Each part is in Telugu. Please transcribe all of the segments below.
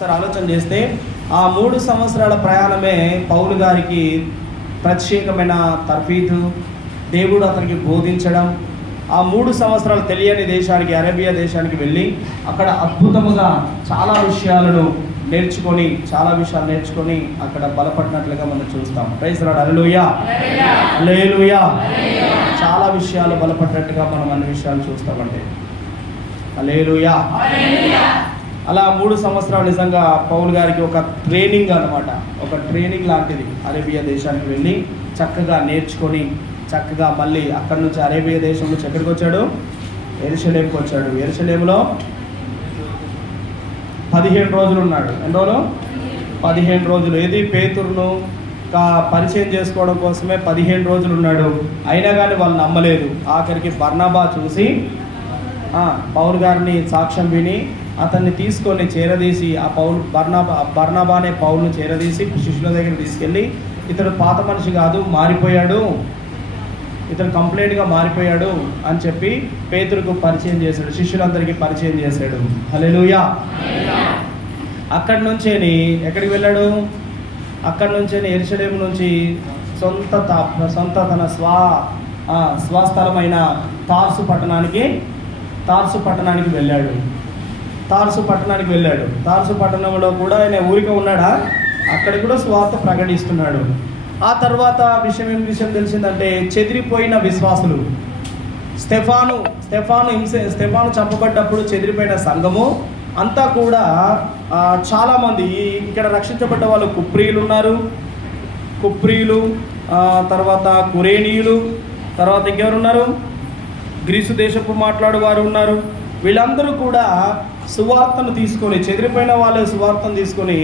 ఒకసారి ఆలోచన చేస్తే ఆ 3 సంవత్సరాల ప్రయాణమే పౌలు గారికి ప్రత్యేకమైన తర్ఫీదు, దేవుడు అతనికి బోధించడం. ఆ 3 సంవత్సరాలు తెలియని దేశానికి, అరేబియా దేశానికి వెళ్ళి అక్కడ అద్భుతముగా చాలా విషయాలు నేర్చుకొని అక్కడ బలపడినట్లుగా మనం చూస్తాం. ప్రైజ్ లార్డ్, హల్లెలూయా హల్లెలూయా. చాలా విషయాలు బలపడినట్టుగా మనం అన్ని విషయాలు చూస్తామంటే హల్లెలూయా. అలా 3 సంవత్సరాలు నిజంగా పౌలు గారికి ఒక ట్రైనింగ్ అన్నమాట, ఒక ట్రైనింగ్ లాంటిది. అరేబియా దేశానికి వెళ్ళి చక్కగా నేర్చుకొని చక్కగా మళ్ళీ అక్కడి నుంచి అరేబియా దేశం నుంచి ఎక్కడికి వచ్చాడు? యెరూషలేముకి వచ్చాడు. యెరూషలేములో 15 రోజులు ఉన్నాడు. ఎన్ని రోజులు? 15 రోజులు. ఏది పేతురును పరిచయం చేసుకోవడం కోసమే 15 రోజులు ఉన్నాడు. అయినా కానీ వాళ్ళు నమ్మలేదు. ఆఖరికి బర్నబా చూసి పౌలు గారిని సాక్ష్యం విని అతన్ని తీసుకొని చేరదీసి బర్నబానే పౌలును చేరదీసి శిష్యుల దగ్గర తీసుకెళ్ళి, ఇతడు పాత మనిషి కాదు, మారిపోయాడు, ఇతను కంప్లీట్గా మారిపోయాడు అని చెప్పి పేతురుకు పరిచయం చేశాడు, శిష్యులందరికీ పరిచయం చేశాడు. హల్లెలూయా. అక్కడి నుంచేని ఎక్కడికి వెళ్ళాడు? అక్కడి నుంచేని యెరూషలేము నుంచి సొంత తన స్వస్థలమైన తార్సు పట్టణానికి వెళ్ళాడు. తార్సు పట్టణంలో కూడా ఆయన ఊరికే ఉన్నాడా? అక్కడ కూడా సువార్త ప్రకటిస్తున్నాడు. ఆ తర్వాత విషయం తెలిసిందంటే, చెదిరిపోయిన విశ్వాసులు, స్టెఫాను చంపబడ్డప్పుడు చెదిరిపోయిన సంఘము అంతా కూడా చాలామంది ఇక్కడ రక్షించబడ్డ వాళ్ళు కుప్రీలు, తర్వాత కురేనీయులు, తర్వాత ఇంకెవరున్నారు? గ్రీసు దేశపు మాట్లాడు వారు ఉన్నారు. వీళ్ళందరూ కూడా సువార్తను తీసుకొని, చెదిరిపోయిన వాళ్ళు సువార్తను తీసుకొని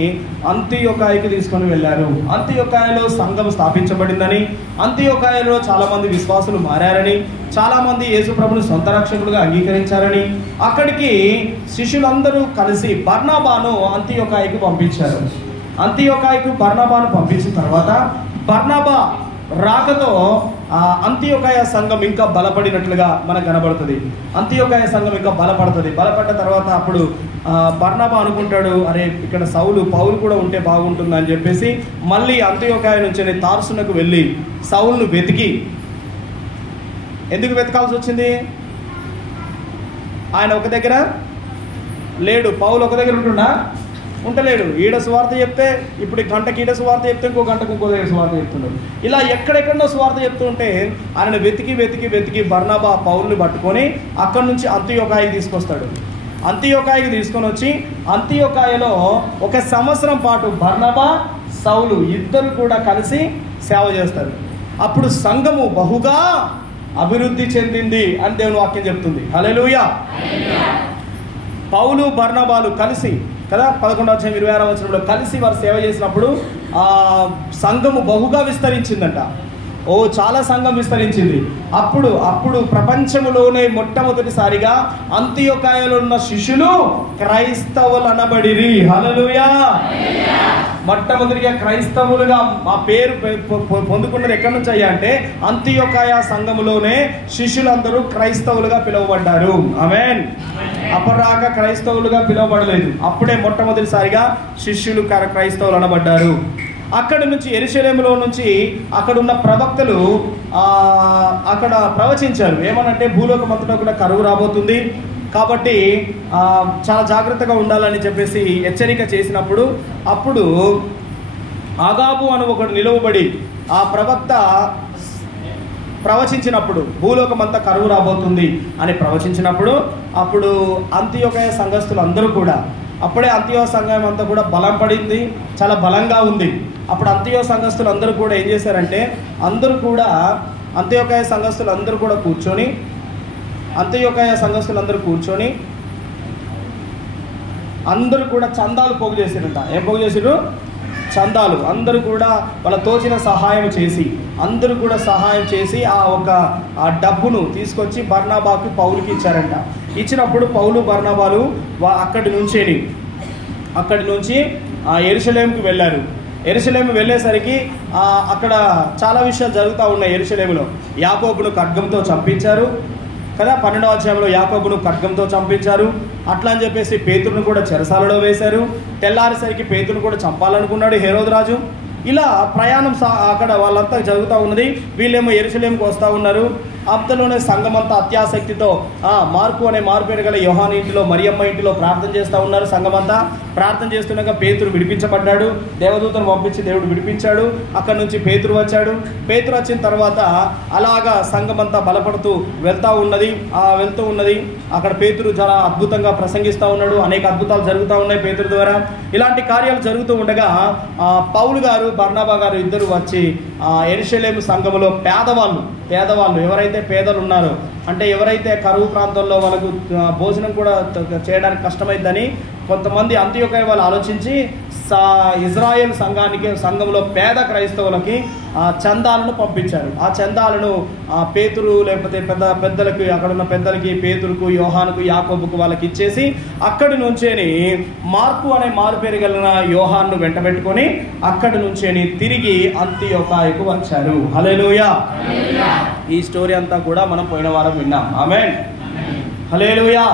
అంతియొకాయకి తీసుకొని వెళ్ళారు. అంతియొకాయలో సంఘం స్థాపించబడిందని, అంతియొకాయలో చాలామంది విశ్వాసులు మారారని, చాలామంది యేసు ప్రభుని సొంత రక్షకులుగా అంగీకరించారని అక్కడికి శిష్యులందరూ కలిసి బర్నబాను అంతియొకాయకు పంపించారు. అంతియొకాయకు బర్నబాను పంపించిన తర్వాత బర్నబా రాకతో అంతియొకాయ సంఘం ఇంకా బలపడినట్లుగా మనకు కనబడుతుంది. అంతియొకాయ సంఘం ఇంకా బలపడ్డ తర్వాత అప్పుడు బర్నబా అనుకుంటాడు, అరే ఇక్కడ పౌలు కూడా ఉంటే బాగుంటుందని చెప్పేసి మళ్ళీ అంతియొకాయ నుంచి తార్సునకు వెళ్ళి సౌలును వెతికి, ఎందుకు వెతకాల్సి వచ్చింది? ఆయన ఒక దగ్గర లేడు. పౌలు ఒక దగ్గర ఉంటలేడు. ఈడ సువార్త చెప్తే ఇప్పుడు గంటకి ఈడ సువార్త చెప్తే ఇంకో గంటకు ఇంకో దగ్గర సువార్త చెప్తున్నాడు. ఇలా ఎక్కడెక్కడో సువార్త చెప్తుంటే ఆయన వెతికి బర్నబా పౌలుని పట్టుకొని అక్కడి నుంచి అంతియొకాయకి తీసుకొస్తాడు. అంతియొకాయకి తీసుకొని వచ్చి అంతియొకాయలో 1 సంవత్సరం పాటు బర్నబా సౌలు ఇద్దరు కూడా కలిసి సేవ చేస్తారు. అప్పుడు సంఘము బహుగా అభివృద్ధి చెందింది అని దేవుని వాక్యం చెప్తుంది. హల్లెలూయా. పౌలు బర్నబాలు కలిసి కదా 11వ అధ్యాయం 26వ వచనంలో కలిసి వారు సేవ చేసినప్పుడు సంఘము బహుగా విస్తరించిందంట. చాలా సంఘం విస్తరించింది. అప్పుడు ప్రపంచంలోనే మొట్టమొదటిసారిగా అంతియొకాయలో ఉన్న శిష్యులు క్రైస్తవులు అనబడిరి. హల్లెలూయా. మొట్టమొదటిగా క్రైస్తవులుగా ఆ పేరు పొందుకున్నది ఎక్కడి నుంచి అయ్యా అంటే అంతియొకాయ సంఘములోనే శిష్యులందరూ క్రైస్తవులుగా పిలువబడ్డారు. ఆమేన్. అపరాక క్రైస్తవులుగా పిలువబడలేదు. అప్పుడే మొట్టమొదటిసారిగా శిష్యులు క్రైస్తవులు అనబడ్డారు. అక్కడి నుంచి యెరూషలేములో నుంచి అక్కడున్న ప్రవక్తలు అక్కడ ప్రవచించారు. ఏమనంటే భూలోకమంతటా కూడా కరువు రాబోతుంది కాబట్టి చాలా జాగ్రత్తగా ఉండాలని చెప్పేసి హెచ్చరిక చేసినప్పుడు అప్పుడు ఆగాబు అని ఒకడు నిలువబడి ఆ ప్రవక్త ప్రవచించినప్పుడు భూలోకమంతా కరువు రాబోతుంది అని ప్రవచించినప్పుడు అప్పుడు అంతియొకాయ సంఘస్థులు అందరూ కూడా, అప్పుడే అంతియొకాయ సంఘం అంతా కూడా బలం పడింది, చాలా బలంగా ఉంది. అప్పుడు అంతియొకాయ సంఘస్థులు అందరూ కూడా ఏం చేశారంటే అంతియొకాయ సంఘస్థులు అందరూ కూడా కూర్చొని అందరూ కూడా చందాలు పోగు చేసిరంట. ఏం పోగు చేసిరు? చందాలు. అందరూ కూడా వాళ్ళ తోచిన సహాయం చేసి ఆ డబ్బును తీసుకొచ్చి బర్నబాకి పౌలుకి ఇచ్చారంట. ఇచ్చినప్పుడు పౌలు బర్నబాలు అక్కడి నుంచి యెరూషలేముకి వెళ్ళారు. యెరూషలేము వెళ్ళేసరికి అక్కడ చాలా విషయాలు జరుగుతూ ఉన్నాయి. యెరూషలేములో యాకోబును ఖడ్గంతో చంపించారు కదా. 12వ అధ్యాయంలో యాకోబును ఖడ్గంతో చంపించారు. అట్లా అని చెప్పేసి పేతురును కూడా చెరసాలలో వేశారు. తెల్లారేసరికి పేతురును కూడా చంపాలనుకున్నాడు హేరోదు రాజు. ఇలా ప్రయాణం అక్కడ వాళ్ళంతా జరుగుతూ ఉన్నది. వీళ్ళేమో యెరూషలేముకు వస్తూ ఉన్నారు. అంతలోనే సంఘమంతా అత్యాసక్తితో మార్కు అనే మారుపేరు గల యోహాను ఇంటిలో, మరియమ్మ ఇంటిలో ప్రార్థన చేస్తూ ఉన్నారు. సంఘమంతా ప్రార్థన చేస్తున్నాక పేతురు విడిపించబడ్డాడు. దేవదూతను పంపించి దేవుడు విడిపించాడు. అక్కడి నుంచి పేతురు వచ్చాడు. పేతురు వచ్చిన తర్వాత అలాగా సంఘమంతా బలపడుతూ వెళ్తూ ఉన్నది. అక్కడ పేతురు చాలా అద్భుతంగా ప్రసంగిస్తూ ఉన్నాడు. అనేక అద్భుతాలు జరుగుతూ ఉన్నాయి పేతురు ద్వారా. ఇలాంటి కార్యాలు జరుగుతూ ఉండగా పౌలు గారు, బర్నబా గారు ఇద్దరు వచ్చి యెరూషలేము సంఘములో పేదవాళ్ళు ఎవరైతే పేదలు ఉన్నారో, అంటే ఎవరైతే కరువు ప్రాంతంలో వాళ్ళకు భోజనం కూడా చేయడానికి కష్టమైందని కొంతమంది అంత్యోకయ వాళ్ళు ఆలోచించి ఇజ్రాయెల్ సంఘంలో పేద క్రైస్తవులకి చందాలను పంపించారు. ఆ చందాలను పేతురు లేకపోతే పెద్దలకి, అక్కడ ఉన్న పెద్దలకి, పేతురుకు, యోహానుకు, యాకోబుకు వాళ్ళకి ఇచ్చేసి అక్కడి నుంచేని మార్కు అనే మారుపేరు కలిగిన యోహాన్ను వెంటబెట్టుకొని అక్కడి నుంచేని తిరిగి అంతియోకాయకు వచ్చారు. హల్లెలూయా. ఈ స్టోరీ అంతా కూడా మనం పోయిన వారం విన్నాం. ఆమేన్. హల్లెలూయా.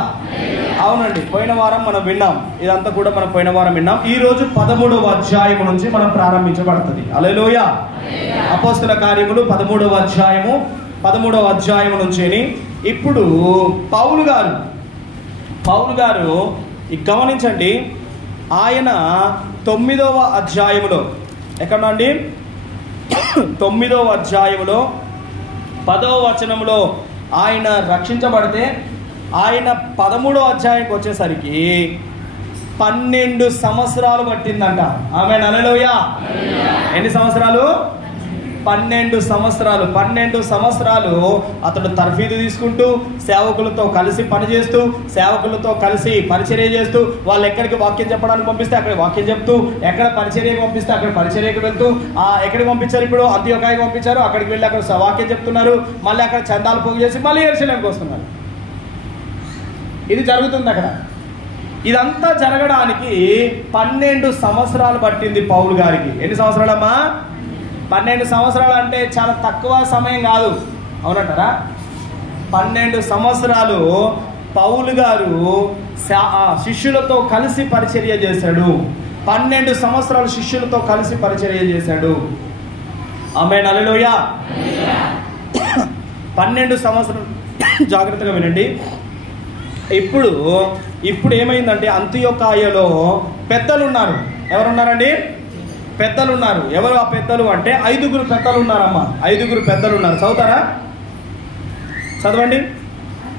అవునండి, పోయిన వారం మనం విన్నాం. ఇదంతా కూడా మనం పోయిన వారం విన్నాం. ఈ రోజు 13వ అధ్యాయం నుంచి మనం ప్రారంభించబడుతుంది. హల్లెలూయా. అపోస్తల కార్యములు 13వ అధ్యాయం నుంచి ఇప్పుడు పౌలు గారు గమనించండి, ఆయన 9వ అధ్యాయములో ఎక్కడండి 9వ అధ్యాయములో 10వ వచనంలో ఆయన రక్షించబడితే ఆయన 13వ అధ్యాయంకి వచ్చేసరికి 12 సంవత్సరాలు పట్టిందంట. ఆమేన్. హల్లెలూయా. ఎన్ని సంవత్సరాలు? 12 సంవత్సరాలు. 12 సంవత్సరాలు అతడు తర్ఫీదు తీసుకుంటూ, సేవకులతో కలిసి పనిచేస్తూ, సేవకులతో కలిసి పరిచర్య చేస్తూ, వాళ్ళు ఎక్కడికి వాక్యం చెప్పడానికి పంపిస్తే అక్కడ వాక్యం చెప్తూ, ఎక్కడ పరిచర్యకు పంపిస్తే అక్కడ పరిచర్యకు వెళ్తూ, ఎక్కడికి పంపించారు? ఇప్పుడు అంత్యోకాయకు పంపించారు. అక్కడికి వెళ్ళి అక్కడ వాక్యం చెప్తున్నారు. మళ్ళీ అక్కడ చందాలు పోగు చేసి మళ్ళీ యెరూషలేముకు వస్తున్నారు. ఇది జరుగుతుంది అక్కడ. ఇదంతా జరగడానికి 12 సంవత్సరాలు పట్టింది పౌలు గారికి. ఎన్ని సంవత్సరాలమ్మా? 12 సంవత్సరాలు అంటే చాలా తక్కువ సమయం కాదు, అవునంటారా? 12 సంవత్సరాలు పౌలు గారు శిష్యులతో కలిసి పరిచర్య చేశాడు. 12 సంవత్సరాలు శిష్యులతో కలిసి పరిచర్య చేశాడు. ఆమేన్. హల్లెలూయా. 12 సంవత్సరాలు. జాగ్రత్తగా వినండి. ఇప్పుడు ఏమైందంటే అంతియోకాయలో పెద్దలు ఉన్నారు. ఎవరున్నారండి? పెద్దలు ఉన్నారు. ఎవరు ఆ పెద్దలు అంటే 5 పెద్దలు ఉన్నారమ్మా. 5 పెద్దలు ఉన్నారు. చదువుతారా? చదవండి.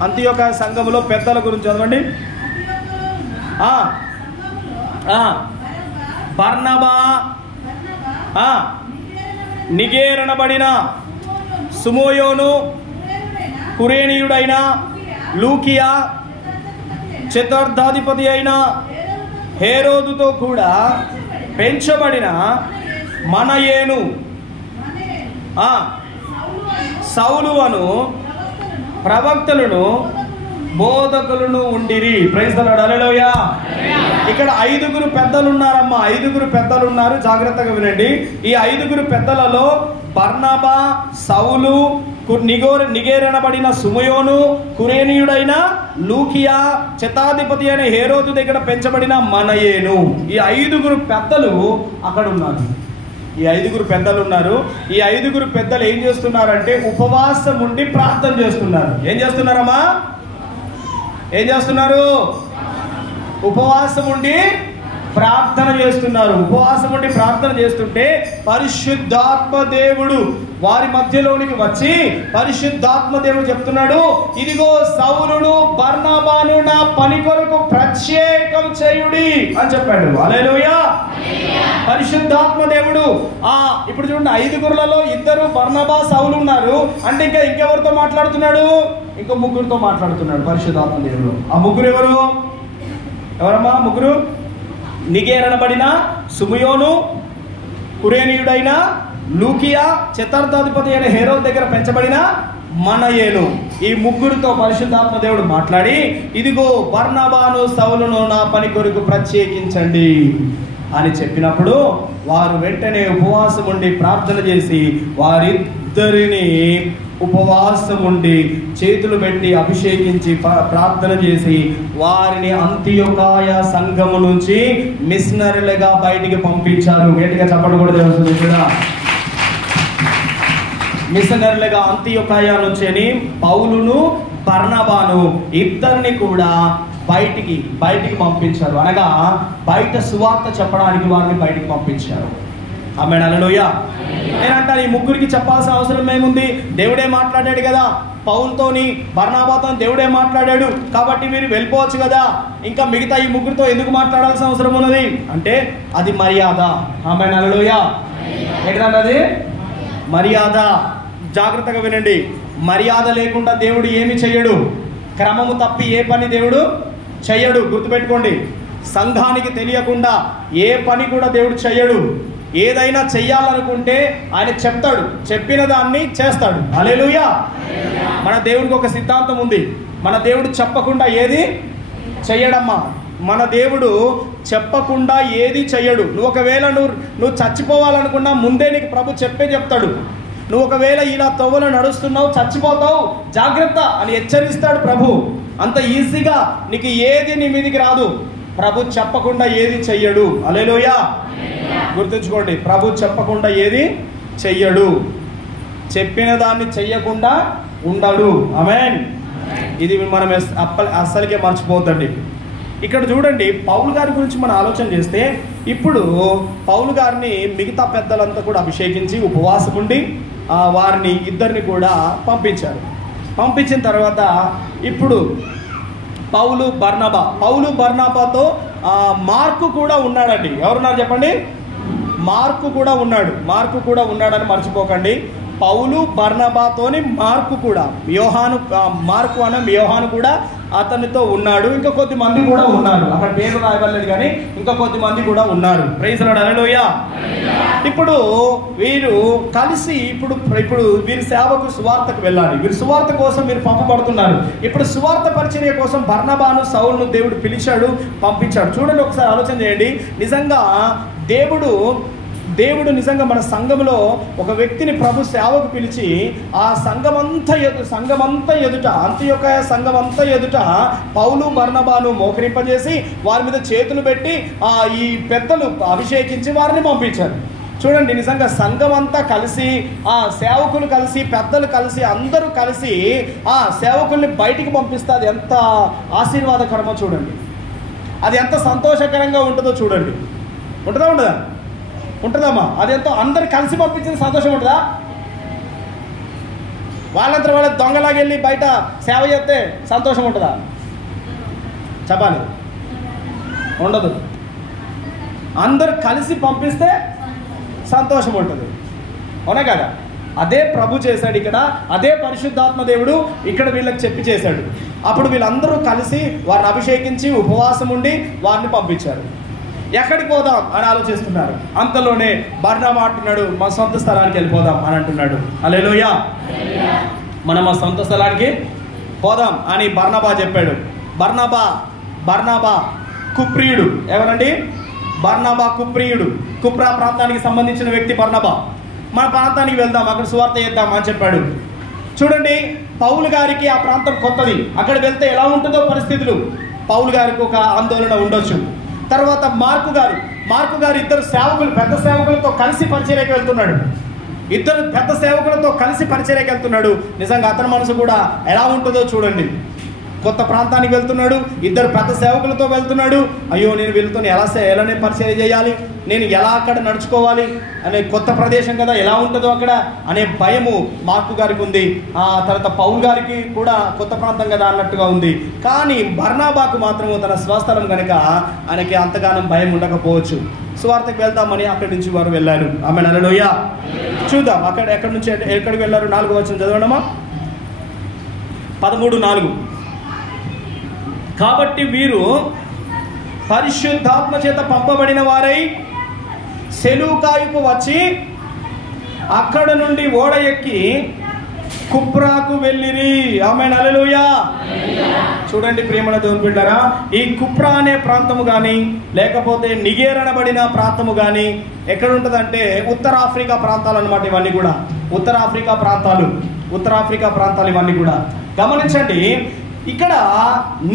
అంతియోకాయ సంఘములో పెద్దల గురించి చదవండి. బర్నబా, నిగేరనబడిన సుమోయోను, కురేనీయుడైన లూకియా, చతుర్థాధిపతి అయిన హేరోదుతో కూడా పెంచబడిన మనయేను, సౌలు అను ప్రవక్తలను, బోధకులను ఉండిరి. Praise the lord. హల్లెలూయా. ఇక్కడ 5 పెద్దలు ఉన్నారమ్మా. 5 పెద్దలు ఉన్నారు. జాగ్రత్తగా వినండి. ఈ 5 పెద్దలలో బర్నబా, సౌలు, నిగేరనబడిన సుమయోను, కురేనీయుడైన లూకియా, శతాధిపతి అయిన హేరోదు దగ్గర పెంచబడిన మనయేను. ఈ 5 పెద్దలు అక్కడ ఉన్నారు. ఈ 5 పెద్దలు ఉన్నారు. ఈ 5 పెద్దలు ఏం చేస్తున్నారంటే ఉపవాసం ఉండి ప్రార్థన చేస్తున్నారు. ఏం చేస్తున్నారమ్మా? ఏం చేస్తున్నారు? ఉపవాసం ఉండి ప్రార్థన చేస్తున్నారు. ఉపవాసం ఉండి ప్రార్థన చేస్తుంటే పరిశుద్ధాత్మ దేవుడు వారి మధ్యలోనికి వచ్చి పరిశుద్ధాత్మ దేవుడు చెప్తున్నాడు, ఇదిగో సౌలును బర్నబాను నా పని కొరకు ప్రత్యేకం చేయుడి అని చెప్పాడు. హల్లెలూయా. పరిశుద్ధాత్మ దేవుడు ఇప్పుడు చూడండి, 5 2 బర్నబా, సౌలు ఉన్నారు అంటే ఇంకెవరితో మాట్లాడుతున్నాడు? ఇంకో 3 మాట్లాడుతున్నాడు పరిశుద్ధాత్మ దేవుడు. ఆ 3 ఎవరమ్మా? 3 నిగేరనబడిన సుమయోను, కురేనీయుడైన లూకియా, చతుర్థాధిపతి అయిన హేరోదు దగ్గర పెంచబడిన మనయేను. ఈ 3 పరిశుద్ధాత్మ దేవుడు మాట్లాడి, ఇదిగో బర్నబాను, సౌలును నా పని కొరకు ప్రత్యేకించండి అని చెప్పినప్పుడు వారు వెంటనే ఉపవాసం ఉండి ప్రార్థన చేసి వారిద్దరిని ఉపవాసం ఉండి చేతులు పెట్టి అభిషేకించి ప్రార్థన చేసి వారిని అంతియోకాయ సంఘము నుంచి మిషనరీలుగా బయటికి పంపించారు. గట్టిగా చెప్పడం కూడా తెలుస్తుంది ఇక్కడ. మిషనరీలుగా అంతియోకాయ నుంచి పౌలును బర్నబాను ఇద్దరిని కూడా బయటికి పంపించారు. అనగా బయట సువార్త చెప్పడానికి వారిని బయటికి పంపించారు. ఆమేన్, హల్లెలూయా. నేనంటాను, ఈ ముగ్గురికి చెప్పాల్సిన అవసరం ఏముంది? దేవుడే మాట్లాడాడు కదా, పౌలుతోని బర్నబాతో దేవుడే మాట్లాడాడు కాబట్టి మీరు వెళ్ళిపోవచ్చు కదా, ఇంకా మిగతా ఈ ముగ్గురితో ఎందుకు మాట్లాడాల్సిన అవసరం ఉన్నది అంటే అది మర్యాద. ఆమేన్, హల్లెలూయా. ఏంటంటే అది మర్యాద. జాగ్రత్తగా వినండి, మర్యాద లేకుండా దేవుడు ఏమి చెయ్యడు. క్రమము తప్పి ఏ పని దేవుడు చెయ్యడు. గుర్తుపెట్టుకోండి, సంఘానికి తెలియకుండా ఏ పని కూడా దేవుడు చెయ్యడు. ఏదైనా చెయ్యాలనుకుంటే ఆయన చెప్తాడు, చెప్పిన దాన్ని చేస్తాడు. హల్లెలూయా. మన దేవుడికి ఒక సిద్ధాంతం ఉంది, మన దేవుడు చెప్పకుండా ఏది చెయ్యడమ్మా. మన దేవుడు చెప్పకుండా ఏది చెయ్యడు. నువ్వు ఒకవేళ నువ్వు చచ్చిపోవాలనుకున్నా ముందే నీకు ప్రభు చెప్తాడు. నువ్వు ఒకవేళ ఇలా తవ్వలో నడుస్తున్నావు, చచ్చిపోతావు, జాగ్రత్త అని హెచ్చరిస్తాడు ప్రభు. అంత ఈజీగా నీకు ఏది నీ మీదికి రాదు. ప్రభు చెప్పకుండా ఏది చెయ్యడు. హల్లెలూయా. గుర్తుంచుకోండి, ప్రభు చెప్పకుండా ఏది చెయ్యడు, చెప్పిన దాన్ని చెయ్యకుండా ఉండడు. ఆమేన్. ఇది మనం అస్సలకే మర్చిపోద్దండి. ఇక్కడ చూడండి, పౌలు గారి గురించి మనం ఆలోచన చేస్తే, ఇప్పుడు పౌలు గారిని మిగతా పెద్దలంతా కూడా అభిషేకించి ఉపవాసం ఉండి వారిని ఇద్దరిని కూడా పంపించారు. పంపించిన తర్వాత ఇప్పుడు పౌలు బర్నబాతో మార్కు కూడా ఉన్నాడండి. ఎవరున్నారు చెప్పండి? మార్కు కూడా ఉన్నాడని మర్చిపోకండి. పౌలు బర్నబాతోని మార్కు కూడా, యోహాను కూడా అతనితో ఉన్నాడు. ఇంకా కొద్ది మంది కూడా ఉన్నారు, అక్కడ పేరు రాయబడలేదు కానీ ఇంకా కొద్ది మంది కూడా ఉన్నారు. ప్రైజ్ ది లార్డ్, హల్లెలూయా. ఇప్పుడు వీరు కలిసి ఇప్పుడు వీరి సేవకు సువార్తకు వెళ్ళాలి. వీరు సువార్త కోసం వీరు పంపబడుతున్నారు. ఇప్పుడు సువార్త పరిచర్య కోసం బర్నబాను సౌలును దేవుడు పిలిచాడు, పంపించాడు. చూడండి, ఒకసారి ఆలోచన చేయండి. నిజంగా దేవుడు నిజంగా మన సంఘంలో ఒక వ్యక్తిని ప్రభు సేవకు పిలిచి ఆ సంఘమంతా ఎదుట అంతియోకాయ సంఘమంతా ఎదుట పౌలు బర్నబాను మోకరింపజేసి వారి మీద చేతులు పెట్టి ఈ పెద్దలు అభిషేకించి వారిని పంపించారు. చూడండి, నిజంగా సంఘమంతా కలిసి, సేవకులు కలిసి, పెద్దలు కలిసి, అందరూ కలిసి ఆ సేవకుల్ని బయటికి పంపిస్తే అది ఎంత ఆశీర్వాదకరమో చూడండి. అది ఎంత సంతోషకరంగా ఉంటుందో చూడండి. ఉంటుందమ్మా? అదెంతో అందరు కలిసి పంపించిన సంతోషం ఉంటుందా? వాళ్ళంతా వాళ్ళ దొంగలాగా వెళ్ళి బయట సేవ చేస్తే సంతోషం ఉంటుందా? చెప్పాలి, ఉండదు. అందరు కలిసి పంపిస్తే సంతోషం ఉంటుంది, అవునా కదా? అదే ప్రభు చేశాడు ఇక్కడ, అదే పరిశుద్ధాత్మ దేవుడు ఇక్కడ వీళ్ళకి చెప్పి చేశాడు. అప్పుడు వీళ్ళందరూ కలిసి వారిని అభిషేకించి ఉపవాసం ఉండి వారిని పంపించారు. ఎక్కడికి పోదాం అని ఆలోచిస్తున్నారు. అంతలోనే బర్నబా అంటున్నాడు, మా సొంత స్థలానికి వెళ్ళిపోదాం అని అంటున్నాడు. హల్లెలూయా. మనం మా సొంత స్థలానికి పోదాం అని బర్నబా చెప్పాడు. బర్నబా కుప్రియుడు. ఎవరండి? బర్నబా కుప్రియుడు. కుప్రా ప్రాంతానికి సంబంధించిన వ్యక్తి బర్నబా. మన ప్రాంతానికి వెళ్దాం, అక్కడ సువార్త చేద్దాం అని చెప్పాడు. చూడండి, పౌలు గారికి ఆ ప్రాంతం కొత్తది. అక్కడ వెళ్తే ఎలా ఉంటుందో పరిస్థితులు పౌలు గారికి ఒక ఆందోళన ఉండొచ్చు. తర్వాత మార్కు గారు ఇద్దరు సేవకులు, పెద్ద సేవకులతో కలిసి పరిచర్యకి వెళ్తున్నాడు. నిజంగా అతని మనసు కూడా ఎలా ఉంటుందో చూడండి. కొత్త ప్రాంతానికి వెళ్తున్నాడు, ఇద్దరు పెద్ద సేవకులతో వెళ్తున్నాడు. అయ్యో, నేను వీళ్ళతో ఎలా పరిచర్య చేయాలి, నేను ఎలా అక్కడ నడుచుకోవాలి అనే కొత్త ప్రదేశం కదా, ఎలా ఉంటుందో అక్కడ అనే భయము మార్కు గారికి ఉంది. తర్వాత పౌలు గారికి కూడా కొత్త ప్రాంతం కదా అన్నట్టుగా ఉంది. కానీ బర్నబాకు మాత్రము తన స్వస్థలం కనుక ఆయనకి అంతగానం భయం ఉండకపోవచ్చు. సువార్తకు వెళ్తామని అక్కడి నుంచి వారు వెళ్ళారు. ఆమేన్, హల్లెలూయా. చూద్దాం ఎక్కడికి వెళ్ళారు. 4వ వచనం చదవండమ్మా. 13:4. కాబట్టి వీరు పరిశుద్ధాత్మ చేత పంపబడిన వారై సెలూకాయుకు వచ్చి అక్కడ నుండి ఓడ ఎక్కి కుప్రాకు వెళ్ళిరి. ఆమేన్, హల్లెలూయా. చూడండి ప్రియమైన దేవుని బిడ్డలారా, ఈ కుప్రా అనే ప్రాంతము కానీ లేకపోతే నిగేర్ అనబడిన ప్రాంతము కానీ ఎక్కడ ఉంటుందంటే ఉత్తర ఆఫ్రికా ప్రాంతాలు అన్నమాట. ఇవన్నీ కూడా ఉత్తర ఆఫ్రికా ప్రాంతాలు. ఉత్తరాఫ్రికా ప్రాంతాలు ఇవన్నీ కూడా గమనించండి. ఇక్కడ